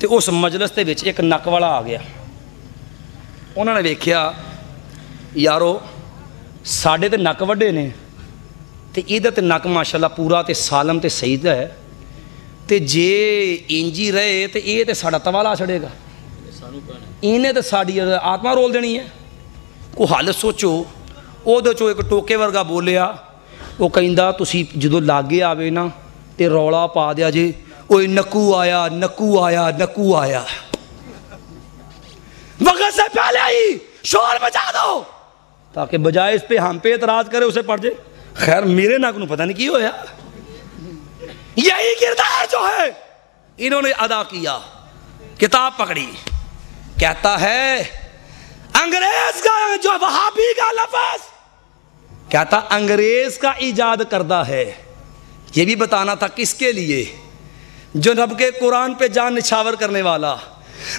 ਤੇ ਉਸ ਮਜਲਿਸ ਦੇ ਵਿੱਚ ਇੱਕ ਨੱਕ ਵਾਲਾ ਆ ਗਿਆ। ਉਹਨਾਂ ਨੇ ਵੇਖਿਆ ਯਾਰੋ ਸਾਡੇ ਤੇ ਨੱਕ ਵੱਡੇ ਨੇ ਤੇ ਇਹਦਾ ਤੇ ਨੱਕ ਮਾਸ਼ਾਅੱਲਾ ਪੂਰਾ ਤੇ ਸਾਲਮ ਤੇ ਸਹੀ ਦਾ ਹੈ, ਤੇ ਜੇ ਇੰਜੀ ਰਹੇ ਤੇ ਇਹ ਤੇ ਸਾਡਾ ਤਵਾ ਲਾ ਛੜੇਗਾ, ਇਹਨੇ ਤੇ ਸਾਡੀ ਆਤਮਾ ਰੋਲ ਦੇਣੀ ਹੈ। ਕੋਈ ਹੱਲ ਸੋਚੋ। ਉਹਦੇ ਚੋਂ ਇੱਕ ਟੋਕੇ ਵਰਗਾ ਬੋਲਿਆ, ਉਹ ਕਹਿੰਦਾ ਤੁਸੀਂ ਜਦੋਂ ਲਾਗੇ ਆਵੇ ਨਾ ਤੇ ਰੌਲਾ ਪਾ ਦਿਆ ਜੇ, ਓਏ ਨੱਕੂ ਆਇਆ ਨੱਕੂ ਆਇਆ ਨੱਕੂ ਆਇਆ, وقت سے پہلے ہی شور بچا دو تاکہ بجائے اس پہ ہم پہ اعتراض کرے اسے پڑھ جائے۔ خیر میرے ناک نو پتہ نہیں کی ہویا، یہی کردار جو ہے انہوں نے ادا کیا۔ کتاب پکڑی، کہتا ہے انگریز کا جو وہابی کا لفظ کہتا انگریز کا ایجاد کردہ ہے۔ یہ بھی بتانا تھا کس کے لیے؟ جو رب کے قرآن پہ جان نچھاور کرنے والا،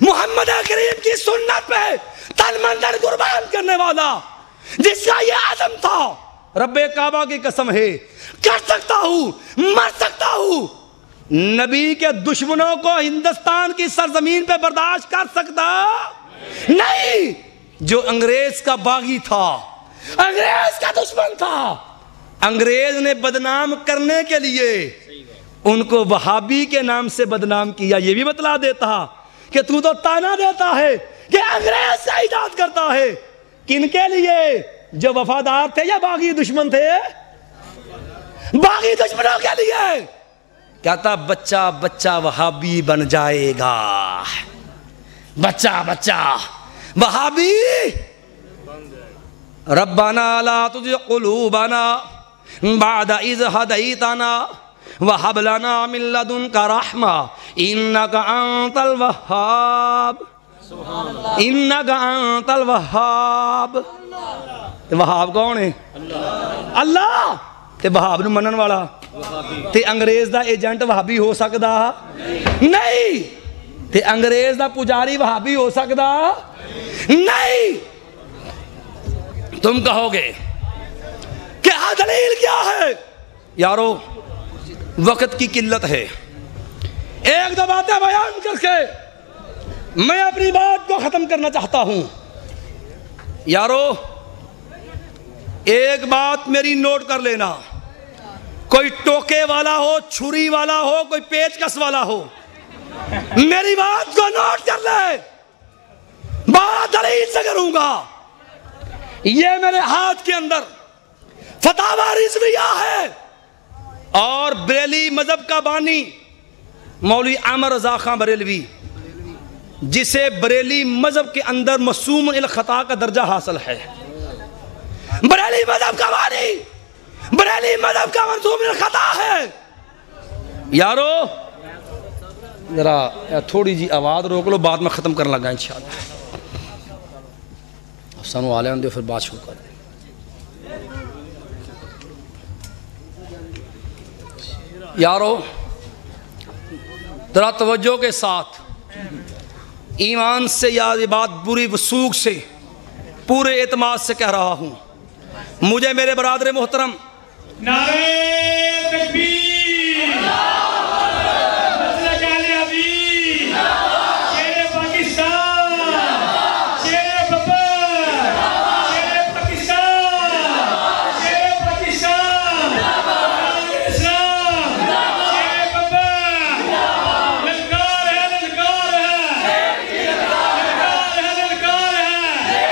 محمد کریم کی سنت پہ تن منظر قربان کرنے والا، جس کا یہ عزم تھا رب کعبہ کی قسم ہے کر سکتا ہوں مر سکتا ہوں، نبی کے دشمنوں کو ہندوستان کی سرزمین پہ برداشت کر سکتا نہیں۔ جو انگریز کا باغی تھا، انگریز کا دشمن تھا، انگریز نے بدنام کرنے کے لیے ان کو وہابی کے نام سے بدنام کیا۔ یہ بھی بتلا دیتا کہ تو تانا دیتا ہے کہ انگریز سے ایجاد کرتا ہے، کن کے لیے؟ جو وفادار تھے یا باغی دشمن تھے؟ باغی دشمنوں کے لیے۔ کہتا بچہ بچہ وہابی بن جائے گا، بچہ بچہ وہابی۔ ربنا لا تزغ قلوبنا بعد اذ هديتنا وهب لنا من لدنك رحمة إنك أنت الوهاب، إنك أنت الوهاب۔ وہاب کون ہے؟ اللہ۔ تے وہاب نو منن والا تے انگریز دا ایجنٹ وہابی ہو سکدا نہیں، تے انگریز دا پجاری وہابی ہو سکدا نہیں۔ تم کہو گے کہ دلیل کیا ہے؟ یارو وقت کی قلت ہے، ایک دو باتیں بیان کر کے میں اپنی بات کو ختم کرنا چاہتا ہوں۔ یارو ایک بات میری نوٹ کر لینا، کوئی ٹوکے والا ہو، چھری والا ہو، کوئی پیچ کس والا ہو، میری بات کو نوٹ کر لے، بات دلیل سے کروں گا۔ یہ میرے ہاتھ کے اندر فتاوی رضویہ ہے، اور بریلی مذہب کا بانی مولوی عامر رضا خان بریلوی، جسے بریلی مذہب کے اندر معصوم الخطا کا درجہ حاصل ہے، بریلی مذہب کا بانی، بریلی مذہب کا معصوم الخطا ہے۔ یارو ذرا تھوڑی جی آواز روک لو، بعد میں ختم کرنے لگا انشاءاللہ۔ سنو آلے آن دے پھر بات شروع کر دیں۔ یارو ذرا توجہ کے ساتھ ایمان سے، یا یہ بات بری وثوق سے پورے اعتماد سے کہہ رہا ہوں، مجھے میرے برادر محترم نعرہ تکبیر، مسلک اہل حدیث، شیر پاکستان، شیر بابر، شیر پاکستان، شیر پاکستان، اسلام، شیر بابر، للکار ہے، للکار ہے، للکار ہے، للکار ہے،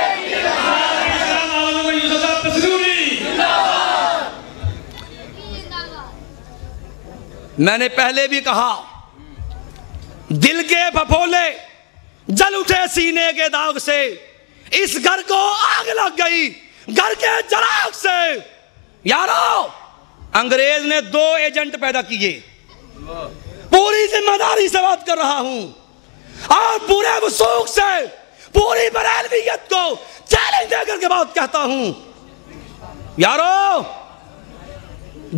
اسلام آواز میں یوسف صاحب تسلوری۔ میں نے پہلے بھی کہا، دل کے پھپھولے جل اٹھے سینے کے داغ سے، اس گھر کو آگ لگ گئی گھر کے چراغ سے۔ یارو انگریز نے 2 ایجنٹ پیدا کیے، پوری ذمہ داری سے بات کر رہا ہوں، اور پورے وثوق سے پوری بریلویت کو چیلنج دے کر کے بات کہتا ہوں۔ یارو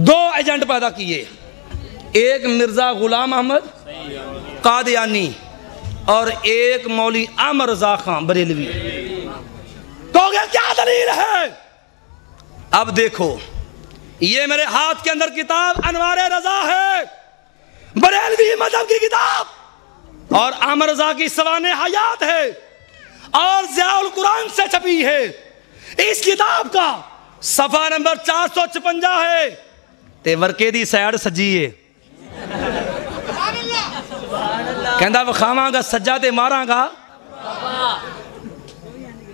2 ایجنٹ پیدا کیے، ایک مرزا غلام احمد قادیانی اور ایک مولوی عامر رضا خان بریلوی۔ کہو گے کیا دلیل ہے؟ اب دیکھو، یہ میرے ہاتھ کے اندر کتاب انوار رضا ہے، بریلوی مذہب کی کتاب، اور احمد رضا کی سوانح حیات ہے اور ضیاء القرآن سے چھپی ہے. اس کتاب کا صفحہ نمبر 456 ہے تے ورکے دی سیڑ سجی ہے. کہندہ وکھاواں گا سجا تے ماراں گا.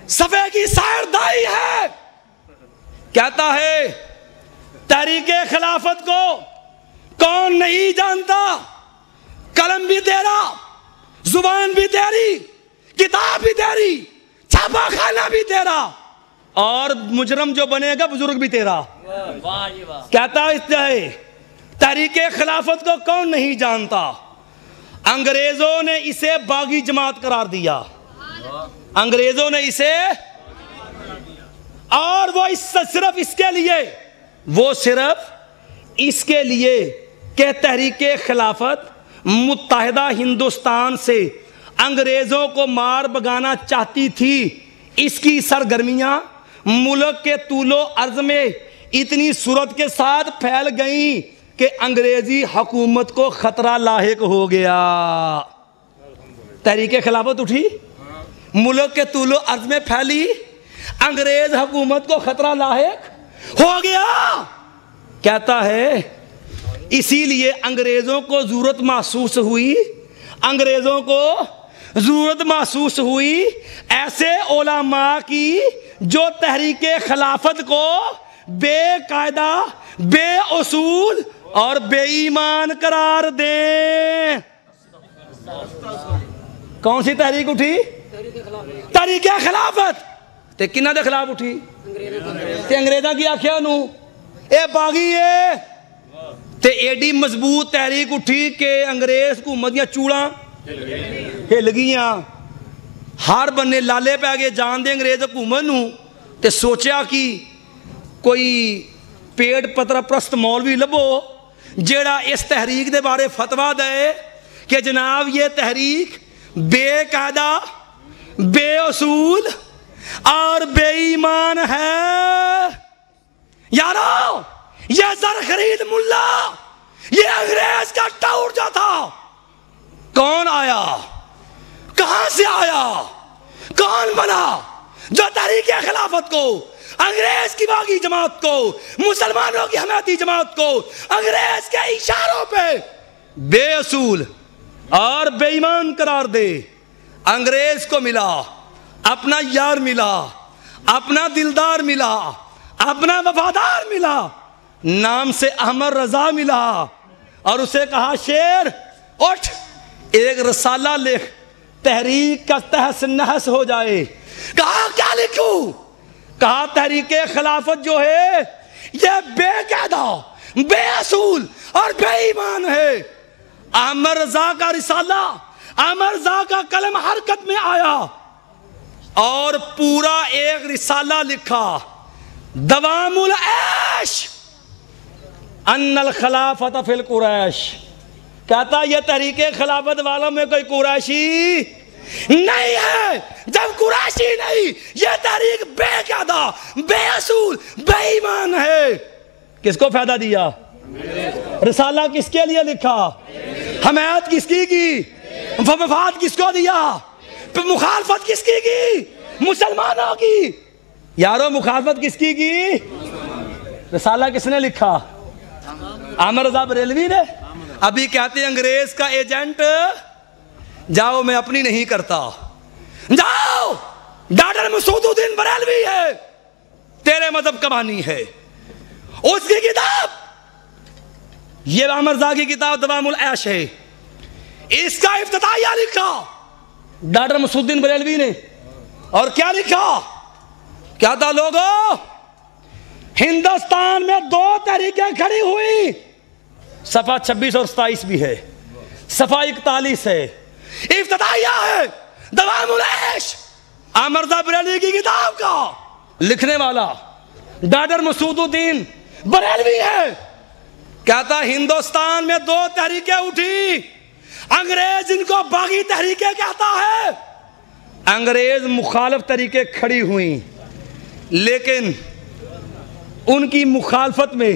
صفحے کی سیڑ دائی ہے. کہتا ہے تحریک خلافت کو کون نہیں جانتا؟ قلم بھی تیرا، زبان بھی تیری، کتاب بھی تیری، چھاپا خانہ بھی تیرا، اور مجرم جو بنے گا بزرگ بھی تیرا. کہتا ہے تحریک خلافت کو کون نہیں جانتا؟ انگریزوں نے اسے باغی جماعت قرار دیا. انگریزوں نے اسے، اور وہ صرف اس کے لیے کہ تحریک خلافت متحدہ ہندوستان سے انگریزوں کو مار بگانا چاہتی تھی. اس کی سرگرمیاں ملک کے طول و عرض میں اتنی صورت کے ساتھ پھیل گئیں کہ انگریزی حکومت کو خطرہ لاحق ہو گیا. تحریک خلافت اٹھی، ملک کے طول و عرض میں پھیلی، انگریز حکومت کو خطرہ لاحق ہو گیا. کہتا ہے اسی لیے انگریزوں کو ضرورت محسوس ہوئی ایسے علماء کی جو تحریک خلافت کو بے قاعدہ، بے اصول اور بے ایمان قرار دیں. کون سی تحریک اٹھی؟ تحریک خلافت. تے کنہ دے خلاف اٹھی؟ تے انگریزاں کی آکھیا نو اے باغی ہے. تے ایڈی مضبوط تحریک اٹھی کہ انگریز حکومت دیاں چوڑاں ہل گیاں. ہر بننے لالے پہ گئے جان دے انگریز حکومت نو. تے سوچیا کہ کوئی پیڑ پتر پرست مولوی لبو جیڑا اس تحریک دے بارے فتویٰ دے کہ جناب یہ تحریک بے قاعدہ، بے اصول اور بے ایمان ہے. یارو یہ زر خرید ملا، یہ انگریز کا ٹاؤر جو تھا، کون آیا، کہاں سے آیا، کون بنا جو تحریک خلافت کو، انگریز کی باغی جماعت کو، مسلمانوں کی حمایتی جماعت کو انگریز کے اشاروں پہ بے اصول اور بے ایمان قرار دے. انگریز کو ملا اپنا یار، ملا اپنا دلدار، ملا اپنا وفادار، ملا نام سے احمد رضا ملا، اور اسے کہا شیر اٹھ ایک رسالہ لکھ تحریک کا تہس نہس ہو جائے. کہا کیا لکھوں؟ کہا تحریک خلافت جو ہے یہ بے قاعدہ، بے اصول اور بے ایمان ہے. احمد رضا کا رسالہ، احمد رضا کا قلم حرکت میں آیا اور پورا ایک رسالہ لکھا، دوام العیش ان الخلافت فی القریش. کہتا یہ تحریک خلافت والوں میں کوئی قریشی نہیں ہے. جب قریشی نہیں، یہ تحریک بے قاعدہ، بے اصول، بے ایمان ہے. کس کو فائدہ دیا؟ رسالہ کس کے لیے لکھا؟ حمایت کس کی؟ مفاد کس کو دیا؟ مخالفت کس کی؟ مسلمانوں کی. یارو مخالفت کس کی؟ رسالہ کس نے لکھا؟ احمد رضا بریلوی نے. ابھی کہتے ہیں انگریز کا ایجنٹ، جاؤ میں اپنی نہیں کرتا، جاؤ ڈاکٹر مسعود الدین بریلوی ہے، تیرے مذہب کا بانی ہے. اس کی کتاب، یہ احمد رضا کی کتاب دوام العیش ہے، اس کا افتتاحیہ لکھا ڈاکٹر مسعود الدین بریلوی نے. اور کیا لکھا؟ کیا تھا لوگوں؟ ہندوستان میں دو تحریکیں کھڑی ہوئی. صفحہ 26 اور 27 بھی ہے، صفحہ 41 ہے، افتتاحیہ ہے دوام العیش احمد رضا بریلوی کی کتاب کا. لکھنے والا ڈاکٹر مسعود الدین بریلوی ہے. کہتا ہندوستان میں دو تحریکیں اٹھی، انگریز ان کو باغی تحریکیں کہتا ہے. انگریز مخالف تحریکیں کھڑی ہوئیں، لیکن ان کی مخالفت میں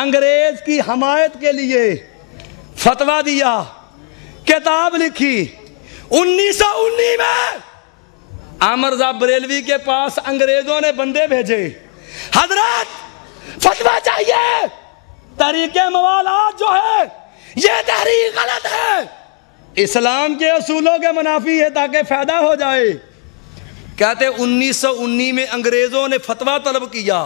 انگریز کی حمایت کے لیے فتویٰ دیا کتاب لکھی 1919 میں احمد رضا بریلوی کے پاس انگریزوں نے بندے بھیجے، حضرت فتویٰ چاہیے، تحریک موالات جو ہے یہ تحریک غلط ہے، اسلام کے اصولوں کے منافی ہے تاکہ فائدہ ہو جائے۔ کہتے 1919 میں انگریزوں نے فتویٰ طلب کیا،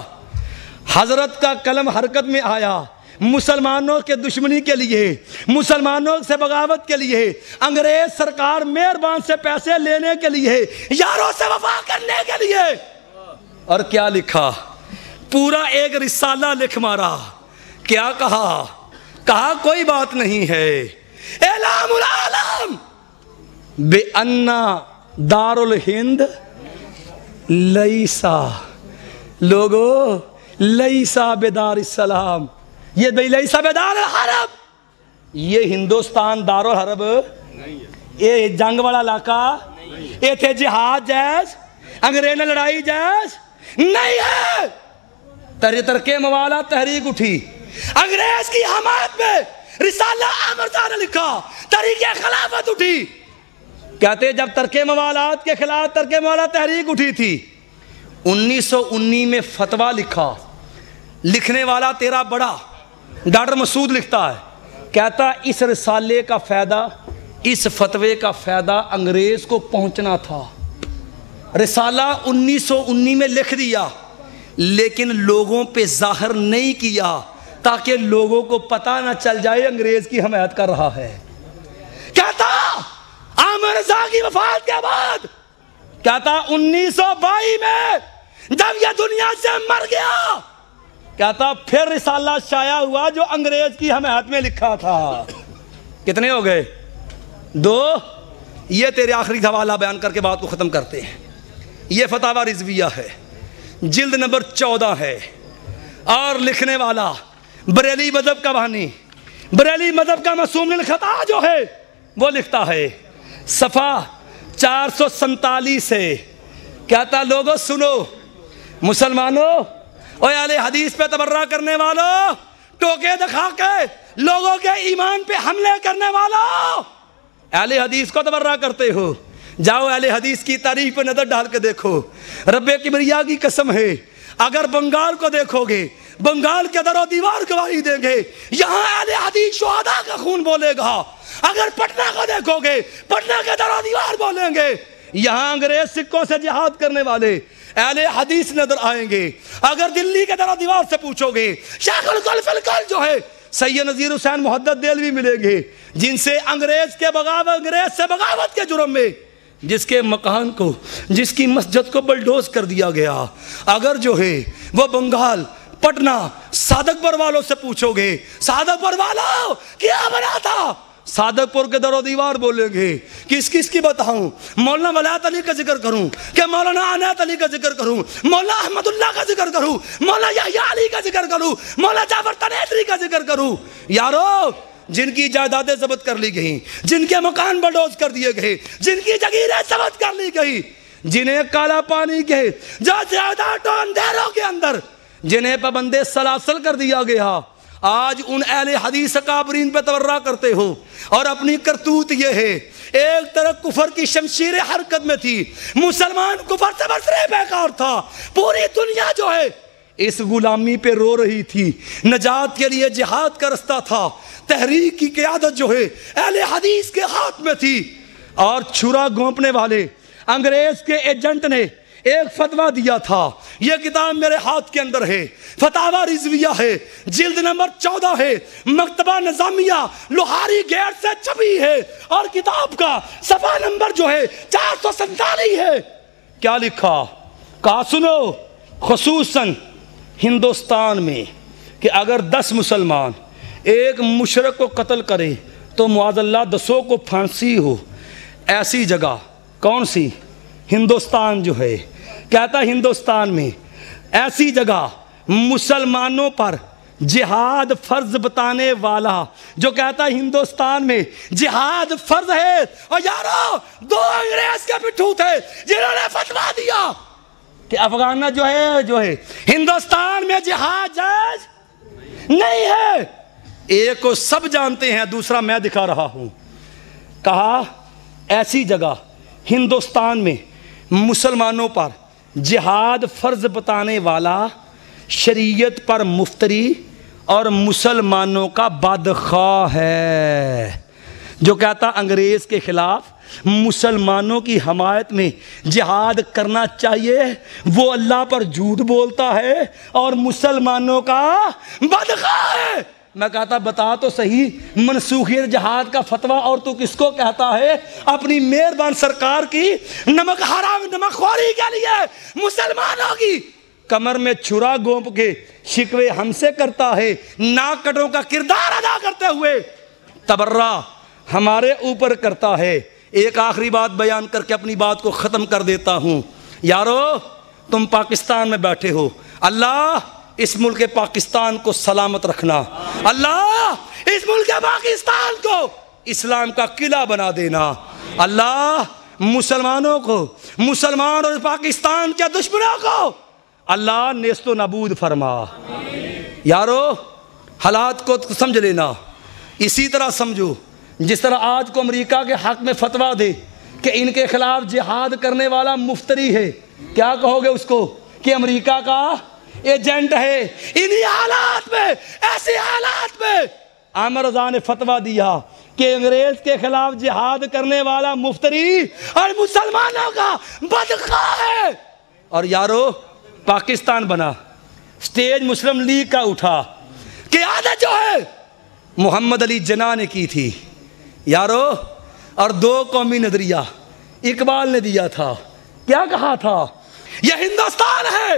حضرت کا قلم حرکت میں آیا، مسلمانوں کے دشمنی کے لیے، مسلمانوں سے بغاوت کے لیے، انگریز سرکار مہربان سے پیسے لینے کے لیے، یاروں سے وفا کرنے کے لیے۔ اور کیا لکھا؟ پورا ایک رسالہ لکھ مارا۔ کیا کہا؟ کہا کوئی بات نہیں ہے، اعلام العالم بِأَنَّ دار الہند لیسا، لوگو لیسا بدار السلام، یہ بھئی لیسا بدار الحرب، یہ ہندوستان دار الحرب، یہ جنگ والا علاقہ، یہ تھے جہاد جائز، انگریز نے لڑائی جائز نہیں ہے۔ ترک موالات تحریک اٹھی، انگریز کی حمایت میں رسالہ احمد رضا نے لکھا، تحریک خلافت اٹھی۔ کہتے جب ترک موالات کے خلاف ترک موالات تحریک اٹھی تھی، 1919 میں فتویٰ لکھا، لکھنے والا تیرا بڑا ڈاکٹر مسعود لکھتا ہے، کہتا اس رسالے کا فائدہ، اس فتوے کا فائدہ انگریز کو پہنچنا تھا۔ رسالہ 1919 میں لکھ دیا لیکن لوگوں پہ ظاہر نہیں کیا تاکہ لوگوں کو پتہ نہ چل جائے انگریز کی حمایت کر رہا ہے۔ کہتا احمد رضا کی وفات کے بعد، کہتا 1922 میں جب یہ دنیا سے مر گیا، کہتا پھر رسالہ شائع ہوا جو انگریز کی حمایت میں لکھا تھا۔ کتنے ہو گئے؟ 2۔ یہ تیرے آخری حوالہ بیان کر کے بات کو ختم کرتے ہیں۔ یہ فتاوی رضویہ ہے، جلد نمبر 14 ہے، اور لکھنے والا بریلی مذہب کا بانی، بریلی مذہب کا معصوم الخطا جو ہے وہ لکھتا ہے، صفحہ 447 سے، کہتا لوگوں سنو، مسلمانوں اور اہل حدیث پہ تبرہ کرنے والوں، ٹوکے دکھا کے لوگوں کے ایمان پہ حملے کرنے والوں، اہل حدیث کو تبرہ کرتے ہو، جاؤ اہل حدیث کی تاریخ پہ نظر ڈال کے دیکھو۔ رب کبریا کی قسم ہے، اگر بنگال کو دیکھو گے، بنگال کے در و دیوار گواہی دیں گے، یہاں اہل حدیث شہداء کا خون بولے گا۔ اگر پٹنہ کو دیکھو گے، پٹنہ کے در و دیوار بولیں گے، یہاں انگریز سکوں سے جہاد کرنے والے اہل حدیث نظر آئیں گے۔ اگر دلی کے در و دیوار سے پوچھو گے، شیخ القلف القل جو ہے سید نذیر حسین محدث دہلوی ملیں گے، جن سے انگریز سے بغاوت کے جرم میں، جس کے مکان کو، جس کی مسجد کو بلڈوز کر دیا گیا۔ اگر جو ہے وہ بنگال، پٹنہ، صادق پور والوں سے پوچھو گے، صادق پور والوں کیا بنا تھا، صادق پور کے در و دیوار بولیں گے۔ کس کس کی بتاؤں؟ مولانا ولایت علی کا ذکر کروں کہ مولانا عنایت علی کا ذکر کروں، مولانا احمد اللہ کا ذکر کروں، مولانا یحییٰ علی کا ذکر کروں، مولانا جعفر تنیتری کا ذکر کروں؟ یارو، جن کی جائیدادیں ضبط کر لی گئیں، جن کے مکان بلڈوز کر دیے گئے، جن کی جگیریں ضبط کر لی گئی، جنہیں کالا پانی کے جائیدادوں اندھیروں کے اندر جنہیں پابندِ سلاسل کر دیا گیا، آج ان اہل حدیث اکابرین پہ تبرہ کرتے ہو۔ اور اپنی کرتوت یہ ہے، ایک طرف کفر کی شمشیر حرکت میں تھی، مسلمان کفر سے برسرے بیکار تھا، پوری دنیا جو ہے اس غلامی پہ رو رہی تھی، نجات کے لیے جہاد کا رستہ تھا، تحریک کی قیادت جو ہے اہل حدیث کے ہاتھ میں تھی، اور چھرا گھونپنے والے انگریز کے ایجنٹ نے ایک فتویٰ دیا تھا۔ یہ کتاب میرے ہاتھ کے اندر ہے، فتاوی رضویہ ہے، جلد نمبر 14 ہے، مکتبہ نظامیہ لوہاری گیٹ سے چھپی ہے، اور کتاب کا صفحہ نمبر جو ہے 447 ہے۔ کیا لکھا؟ کہا سنو، خصوصاً ہندوستان میں کہ اگر 10 مسلمان ایک مشرک کو قتل کرے تو معاذ اللہ 10 کو پھانسی ہو۔ ایسی جگہ کون سی؟ ہندوستان جو ہے، کہتا ہندوستان میں ایسی جگہ مسلمانوں پر جہاد فرض بتانے والا جو کہتا ہندوستان میں جہاد فرض ہے، اور یارو 2 انگریز کے پٹھو تھے جنہوں نے فتویٰ دیا کہ افغان جو ہے ہندوستان میں جہاد جائز نہیں ہے۔ ایک کو سب جانتے ہیں، دوسرا میں دکھا رہا ہوں۔ کہا ایسی جگہ ہندوستان میں مسلمانوں پر جہاد فرض بتانے والا، شریعت پر مفتری اور مسلمانوں کا بدخواہ ہے، جو کہتا انگریز کے خلاف مسلمانوں کی حمایت میں جہاد کرنا چاہیے، وہ اللہ پر جھوٹ بولتا ہے اور مسلمانوں کا بدخواہ ہے۔ میں کہتا بتا تو صحیح منسوخیت جہاد کا فتویٰ اور تو کس کو کہتا ہے؟ اپنی مہربان سرکار کی نمک حرام نمک خوری کے لیے مسلمانوں کی کمر میں چھرا گونپ کے شکوے ہم سے کرتا ہے، ناک کٹوں کا کردار ادا کرتے ہوئے تبرہ ہمارے اوپر کرتا ہے۔ ایک آخری بات بیان کر کے اپنی بات کو ختم کر دیتا ہوں۔ یارو تم پاکستان میں بیٹھے ہو، اللہ اس ملک پاکستان کو سلامت رکھنا، اللہ اس ملک پاکستان کو اسلام کا قلعہ بنا دینا، اللہ مسلمانوں کو، مسلمان اور پاکستان کے دشمنوں کو اللہ نیست و نابود فرما۔ یارو حالات کو سمجھ لینا، اسی طرح سمجھو جس طرح آج کو امریکہ کے حق میں فتویٰ دے کہ ان کے خلاف جہاد کرنے والا مفتری ہے، کیا کہو گے اس کو؟ کہ امریکہ کا ایجنٹ ہے۔ انہی حالات میں، ایسے حالات میں عامر رضا نے فتویٰ دیا کہ انگریز کے خلاف جہاد کرنے والا مفتری اور مسلمانوں کا بدخواہ ہے۔ اور یارو پاکستان بنا، سٹیج مسلم لیگ کا اٹھا، قیادت جو ہے محمد علی جناح نے کی تھی یارو، اور دو قومی نظریہ اقبال نے دیا تھا۔ کیا کہا تھا؟ یہ ہندوستان ہے،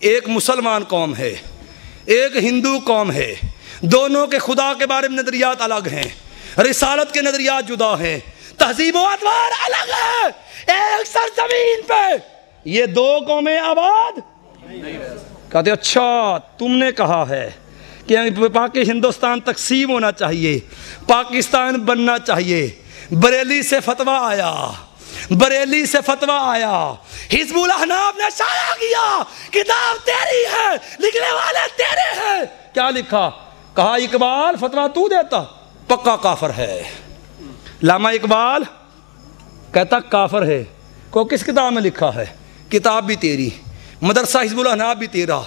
ایک مسلمان قوم ہے، ایک ہندو قوم ہے، دونوں کے خدا کے بارے میں نظریات الگ ہیں، رسالت کے نظریات جدا ہیں، تہذیب و ادوار الگ ہے، ایک سرزمین پہ یہ دو قومیں آباد کہتے اچھا تم نے کہا ہے کہ ہندوستان تقسیم ہونا چاہیے، پاکستان بننا چاہیے۔ بریلی سے فتویٰ آیا، بریلی سے فتویٰ آیا، حزب الاحناف نے شائع کیا، کتاب تیری ہے، لکھنے والے تیرے ہیں۔ کیا لکھا؟ کہا اقبال فتویٰ تو دیتا، پکا کافر ہے۔ علامہ اقبال کہتا کافر ہے، کو کس کتاب میں لکھا ہے؟ کتاب بھی تیری، مدرسہ حزب الاحناف بھی تیرا،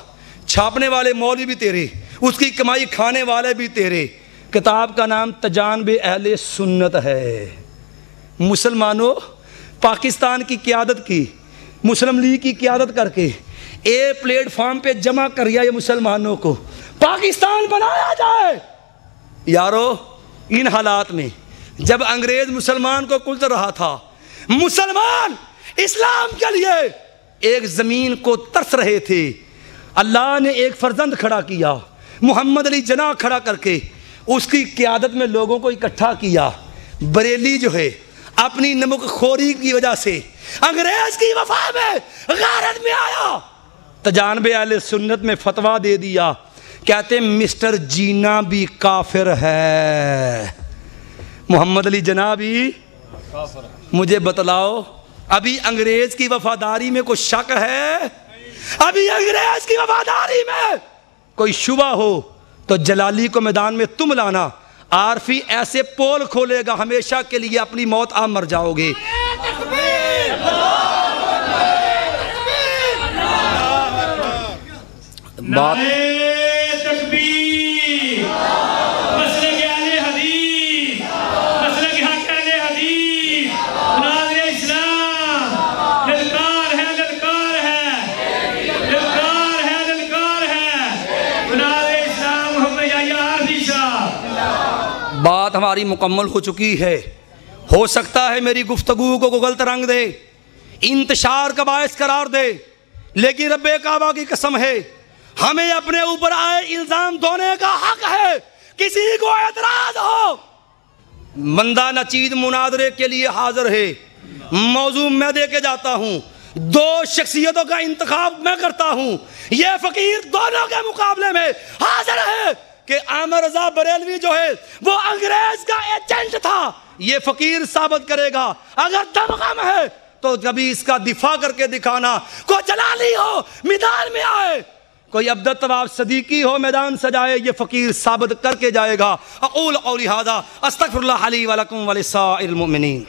چھاپنے والے مولوی بھی تیرے، اس کی کمائی کھانے والے بھی تیرے۔ کتاب کا نام تجانب اہل سنت ہے۔ مسلمانوں پاکستان کی قیادت کی، مسلم لیگ کی قیادت کر کے ایک پلیٹ فارم پہ جمع کریا یہ مسلمانوں کو، پاکستان بنایا جائے۔ یارو ان حالات میں جب انگریز مسلمان کو کلت رہا تھا، مسلمان اسلام کے لیے ایک زمین کو ترس رہے تھے، اللہ نے ایک فرزند کھڑا کیا، محمد علی جناح کھڑا کر کے اس کی قیادت میں لوگوں کو اکٹھا کیا۔ بریلی جو ہے اپنی نمک خوری کی وجہ سے انگریز کی وفا میں غارت میں آیا، تجانب اہل سنت میں فتویٰ دے دیا، کہتے مسٹر جینا بھی کافر ہے، محمد علی جناح بھی کافر ہے۔ مجھے بتلاؤ ابھی انگریز کی وفاداری میں کوئی شک ہے؟ ابھی انگریز کی وفاداری میں کوئی شبہ ہو تو جلالی کو میدان میں تم لانا، عارفی ایسے پول کھولے گا ہمیشہ کے لیے اپنی موت آپ مر جاؤ گے۔ بات بات ہماری مکمل ہو چکی ہے، ہو سکتا ہے میری گفتگو کو غلط رنگ دے، انتشار کا باعث قرار دے، لیکن رب کعبہ کی قسم ہے ہمیں اپنے اوپر آئے الزام دھونے کا حق ہے۔ کسی کو اعتراض ہو، بندہ نچید مناظرے کے لیے حاضر ہے، موضوع میں دے کے جاتا ہوں، دو شخصیتوں کا انتخاب میں کرتا ہوں، یہ فقیر دونوں کے مقابلے میں حاضر ہے کہ عامر رضا بریلوی جو ہے وہ انگریز کا ایجنٹ تھا، یہ فقیر ثابت کرے گا۔ اگر دم غم ہے تو کبھی اس کا دفاع کر کے دکھانا، کوئی جلالی ہو میدان میں آئے، کوئی عبدالطواف صدیقی ہو میدان سجائے، یہ فقیر ثابت کر کے جائے گا۔ اقول قولی ھذا استغفر اللہ لی ولکم ولسائر المؤمنین۔